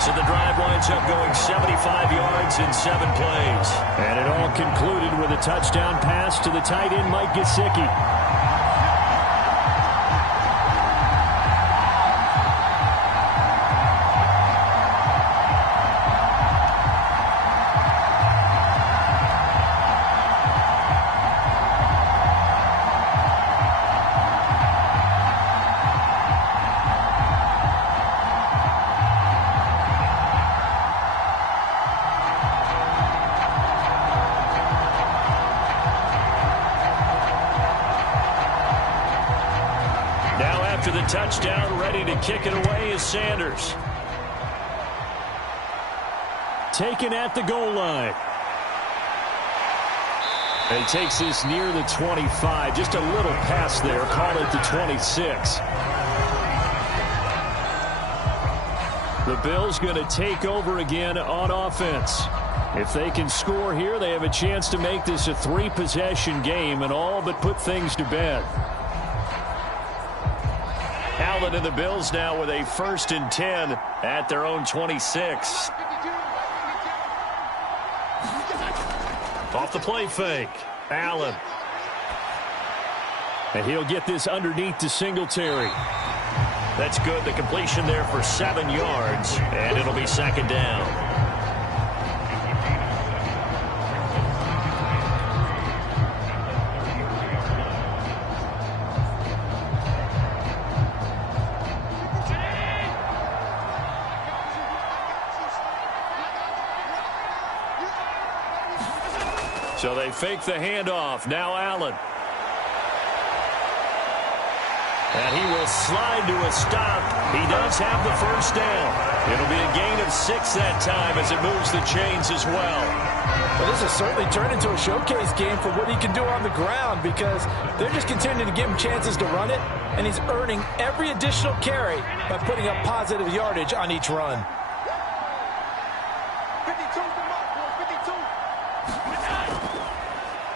So the drive winds up going 75 yards in 7 plays. And it all concluded with a touchdown pass to the tight end, Mike Gesicki. After the touchdown, ready to kick it away is Sanders. Taken at the goal line. And he takes this near the 25. Just a little pass there. Call it the 26. The Bills going to take over again on offense. If they can score here, they have a chance to make this a 3-possession game and all but put things to bed. Allen and the Bills now with a 1st and 10 at their own 26. Off the play fake. Allen. And he'll get this underneath to Singletary. That's good. The completion there for 7 yards. And it'll be 2nd down. So they fake the handoff. Now Allen. And he will slide to a stop. He does have the first down. It'll be a gain of 6 that time as it moves the chains as well. Well, this has certainly turned into a showcase game for what he can do on the ground because they're just continuing to give him chances to run it, and he's earning every additional carry by putting up positive yardage on each run.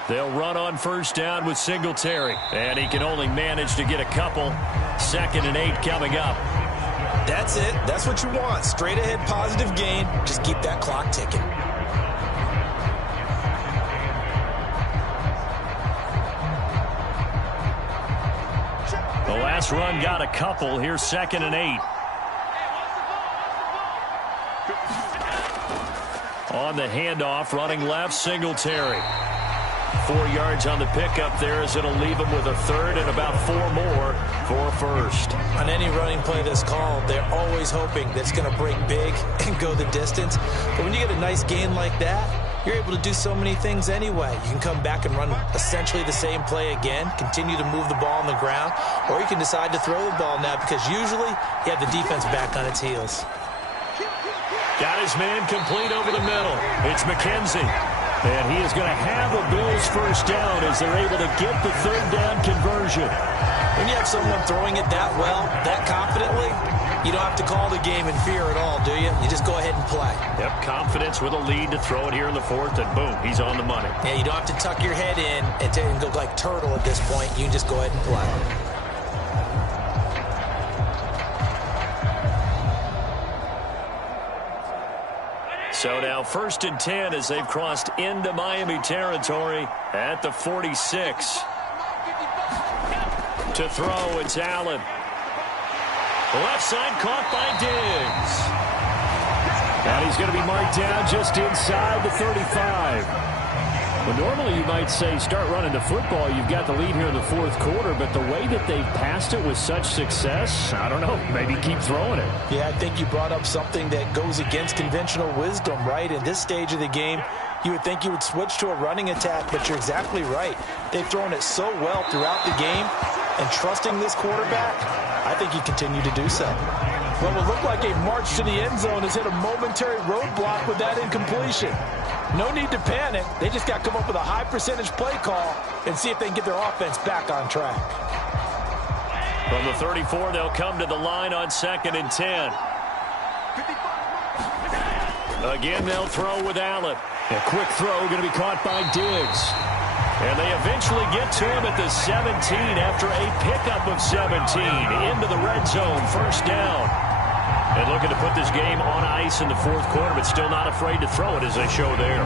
They'll run on first down with Singletary. And he can only manage to get a couple. 2nd and 8 coming up. That's it. That's what you want. Straight ahead positive gain. Just keep that clock ticking. The last run got a couple. Here's 2nd and 8. On the handoff, running left, Singletary. 4 yards on the pickup there as it'll leave him with a third and about 4 more for a first. On any running play that's called, they're always hoping that it's going to break big and go the distance. But when you get a nice gain like that, you're able to do so many things anyway. You can come back and run essentially the same play again, continue to move the ball on the ground, or you can decide to throw the ball now because usually you have the defense back on its heels. Got his man complete over the middle. It's McKenzie. And he is going to have the Bills first down as they're able to get the third down conversion. When you have someone throwing it that well, that confidently, you don't have to call the game in fear at all, do you? You just go ahead and play. Yep, confidence with a lead to throw it here in the 4th, and boom, he's on the money. Yeah, you don't have to tuck your head in and go like turtle at this point. You just go ahead and play. So now 1st and 10 as they've crossed into Miami territory at the 46. To throw, it's Allen. Left side caught by Diggs. And he's going to be marked down just inside the 35. Well, normally you might say start running the football. You've got the lead here in the 4th quarter, but the way that they've passed it with such success, I don't know, maybe keep throwing it. Yeah, I think you brought up something that goes against conventional wisdom, right? In this stage of the game, you would think you would switch to a running attack, but you're exactly right. They've thrown it so well throughout the game, and trusting this quarterback, I think you continue to do so. What will look like a march to the end zone has hit a momentary roadblock with that incompletion. No need to panic. They just got to come up with a high percentage play call and see if they can get their offense back on track. From the 34, they'll come to the line on 2nd and 10. Again, they'll throw with Allen. A quick throw going to be caught by Diggs. And they eventually get to him at the 17 after a pickup of 17 into the red zone. First down. And looking to put this game on ice in the 4th quarter, but still not afraid to throw it as they show there.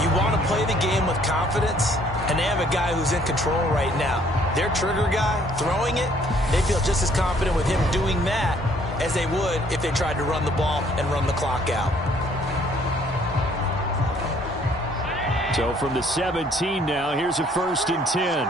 You want to play the game with confidence, and they have a guy who's in control right now. Their trigger guy, throwing it, they feel just as confident with him doing that as they would if they tried to run the ball and run the clock out. So from the 17 now, here's a 1st and 10.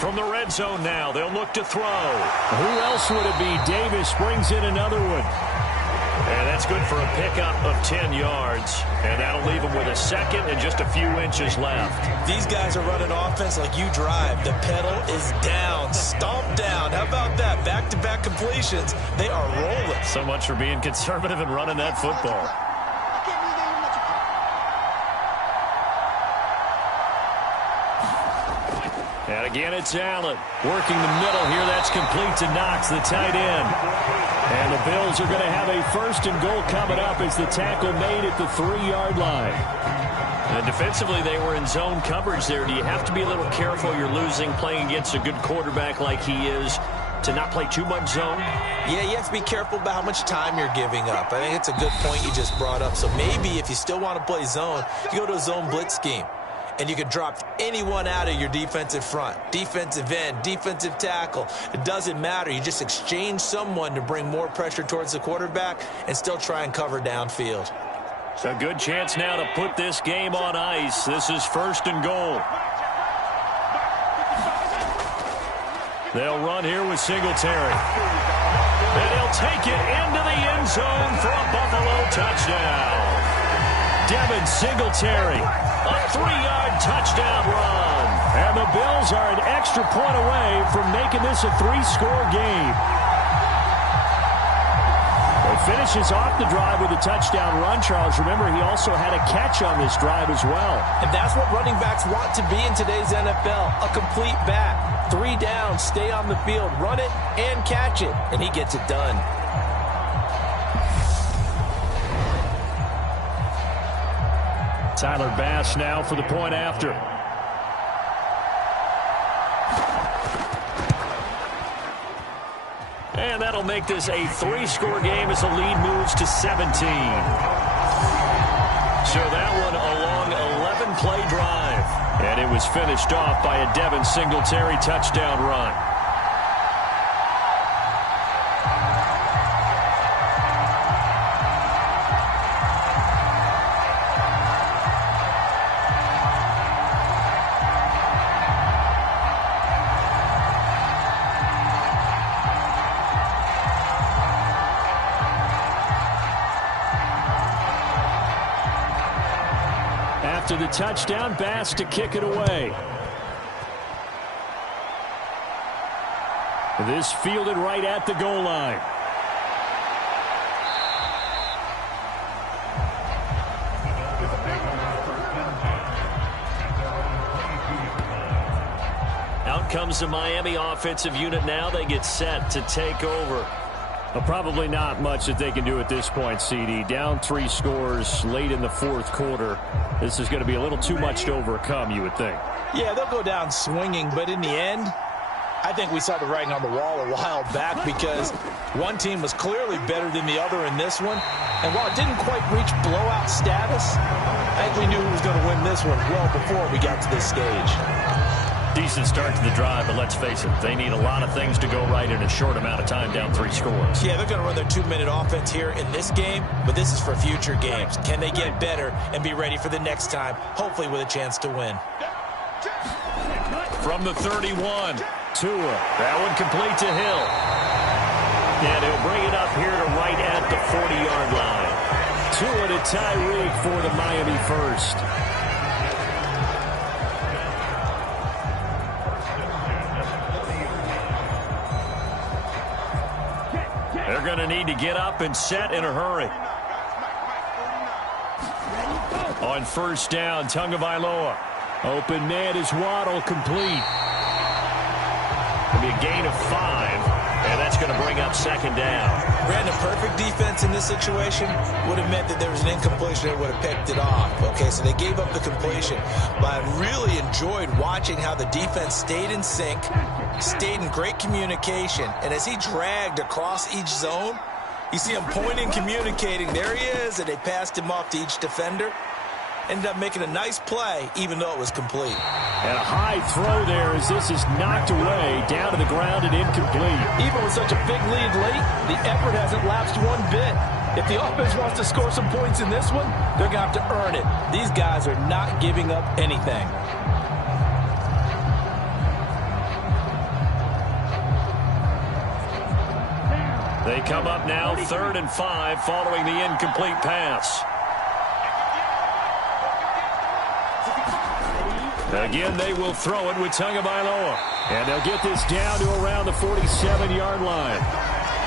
From the red zone now, they'll look to throw. Who else would it be? Davis brings in another one. And that's good for a pickup of 10 yards. And that'll leave them with a 2nd and just a few inches left. These guys are running offense like you drive. The pedal is down, stomp down. How about that? Back-to-back completions. They are rolling. So much for being conservative and running that football. And again, it's Allen working the middle here. That's complete to Knox, the tight end. And the Bills are going to have a 1st and goal coming up as the tackle made at the 3-yard line. And defensively, they were in zone coverage there. Do you have to be a little careful? You're losing playing against a good quarterback like he is to not play too much zone? Yeah, you have to be careful about how much time you're giving up. I think it's a good point you just brought up. So maybe if you still want to play zone, you go to a zone blitz scheme. And you can drop anyone out of your defensive front, defensive end, defensive tackle. It doesn't matter. You just exchange someone to bring more pressure towards the quarterback and still try and cover downfield. So a good chance now to put this game on ice. This is 1st and goal. They'll run here with Singletary. And he'll take it into the end zone for a Buffalo touchdown. Devin Singletary, a 3-yard touchdown run. And the Bills are an extra point away from making this a 3-score game. He finishes off the drive with a touchdown run, Charles. Remember, he also had a catch on this drive as well. And that's what running backs want to be in today's NFL, a complete back. 3 down, stay on the field, run it, and catch it. And he gets it done. Tyler Bass now for the point after. And that'll make this a 3-score game as the lead moves to 17. So that one a long 11-play drive. And it was finished off by a Devin Singletary touchdown run. After the touchdown, Bass to kick it away. This fielded right at the goal line. Out comes the Miami offensive unit now. They get set to take over. Well, probably not much that they can do at this point, CD. Down 3 scores late in the 4th quarter. This is going to be a little too much to overcome, you would think. Yeah, they'll go down swinging, but in the end, I think we saw the writing on the wall a while back because one team was clearly better than the other in this one. And while it didn't quite reach blowout status, I think we knew who was going to win this one well before we got to this stage. Decent start to the drive, but let's face it, they need a lot of things to go right in a short amount of time, down 3 scores. Yeah, they're going to run their 2-minute offense here in this game, but this is for future games. Can they get better and be ready for the next time, hopefully with a chance to win? From the 31, Tua. That one complete to Hill. And he'll bring it up here to right at the 40-yard line. Tua to Tyreek for the Miami first. They're going to need to get up and set in a hurry. On first down, Tagovailoa. Open man is Waddle, complete. It'll be a gain of 5, and that's going to bring up second down. Brandon, perfect defense in this situation would have meant that there was an incompletion that would have picked it off. Okay, so they gave up the completion, but I really enjoyed watching how the defense stayed in sync, stayed in great communication, and as he dragged across each zone, you see him pointing, communicating. There he is, and they passed him off to each defender. Ended up making a nice play, even though it was complete. And a high throw there as this is knocked away, down to the ground and incomplete. Even with such a big lead late, the effort hasn't lapsed one bit. If the offense wants to score some points in this one, they're going to have to earn it. These guys are not giving up anything. They come up now, 3rd and 5, following the incomplete pass. Again, they will throw it with Tagovailoa. And they'll get this down to around the 47-yard line.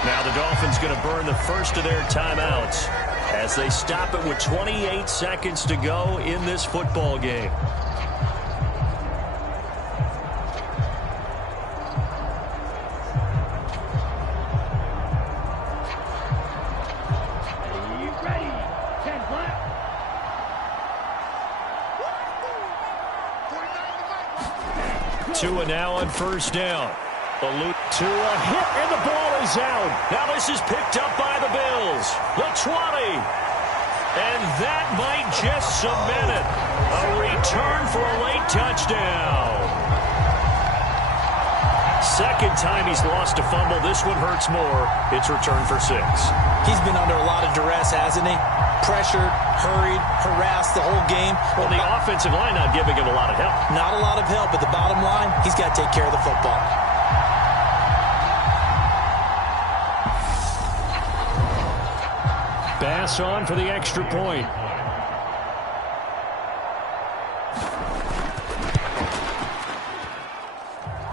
Now the Dolphins going to burn the first of their timeouts as they stop it with 28 seconds to go in this football game. Tua now on first down. Tua hit, and the ball is out. Now this is picked up by the Bills. The 20. And that might just cement it. A return for a late touchdown. Second time he's lost a fumble. This one hurts more. It's returned for 6. He's been under a lot of duress, hasn't he? Pressured, hurried, harassed the whole game. Well, the offensive line not giving him a lot of help. Not a lot of help, but the bottom line, he's got to take care of the football. Bass on for the extra point.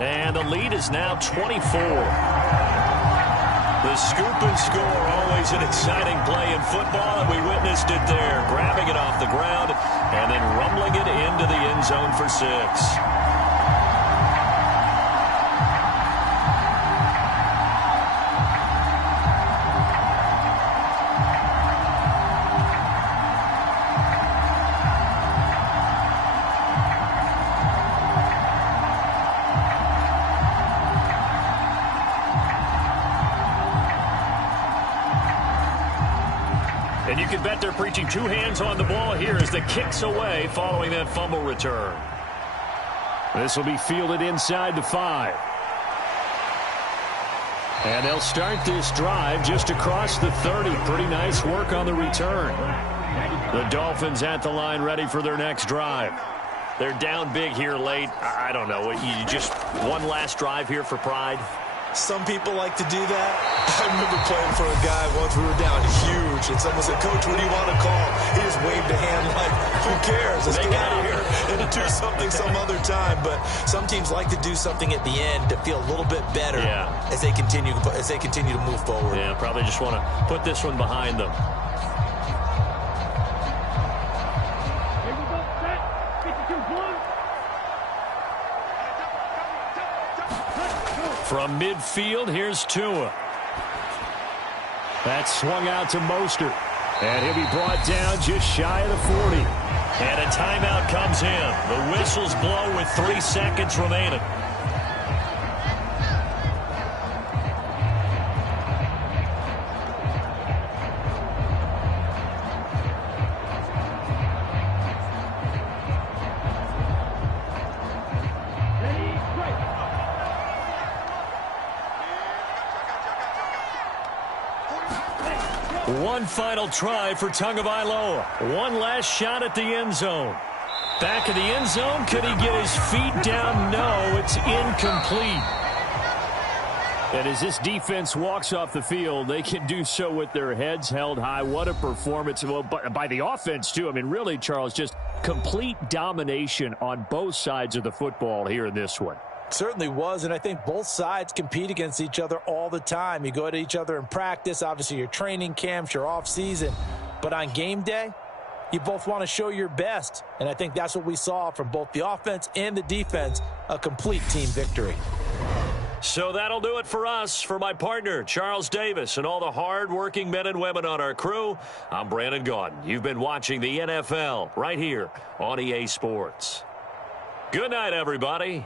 And the lead is now 24. The scoop and score, always an exciting play in football, and we witnessed it there, grabbing it off the ground and then rumbling it into the end zone for 6. And you can bet they're preaching two hands on the ball here as the kick's away following that fumble return. This will be fielded inside the 5. And they'll start this drive just across the 30. Pretty nice work on the return. The Dolphins at the line ready for their next drive. They're down big here late. I don't know. You just one last drive here for pride? Some people like to do that. I remember playing for a guy once. We were down huge, and someone said, "Coach, what do you want to call?" He just waved a hand like, "Who cares? Let's get out of here and do something some other time." But some teams like to do something at the end to feel a little bit better as they continue to move forward. Yeah, probably just want to put this one behind them. From midfield, here's Tua. That's swung out to Mostert. And he'll be brought down just shy of the 40. And a timeout comes in. The whistles blow with 3 seconds remaining. One final try for Tagovailoa. One last shot at the end zone. Back of the end zone. Could he get his feet down? No, it's incomplete. And as this defense walks off the field, they can do so with their heads held high. What a performance by the offense, too. I mean, really, Charles, just complete domination on both sides of the football here in this one. Certainly was, and I think both sides compete against each other all the time. You go at each other in practice, obviously your training camps, your off-season, but on game day, you both want to show your best, and I think that's what we saw from both the offense and the defense, a complete team victory. So that'll do it for us. For my partner, Charles Davis, and all the hard-working men and women on our crew, I'm Brandon Gaudin. You've been watching the NFL right here on EA Sports. Good night, everybody.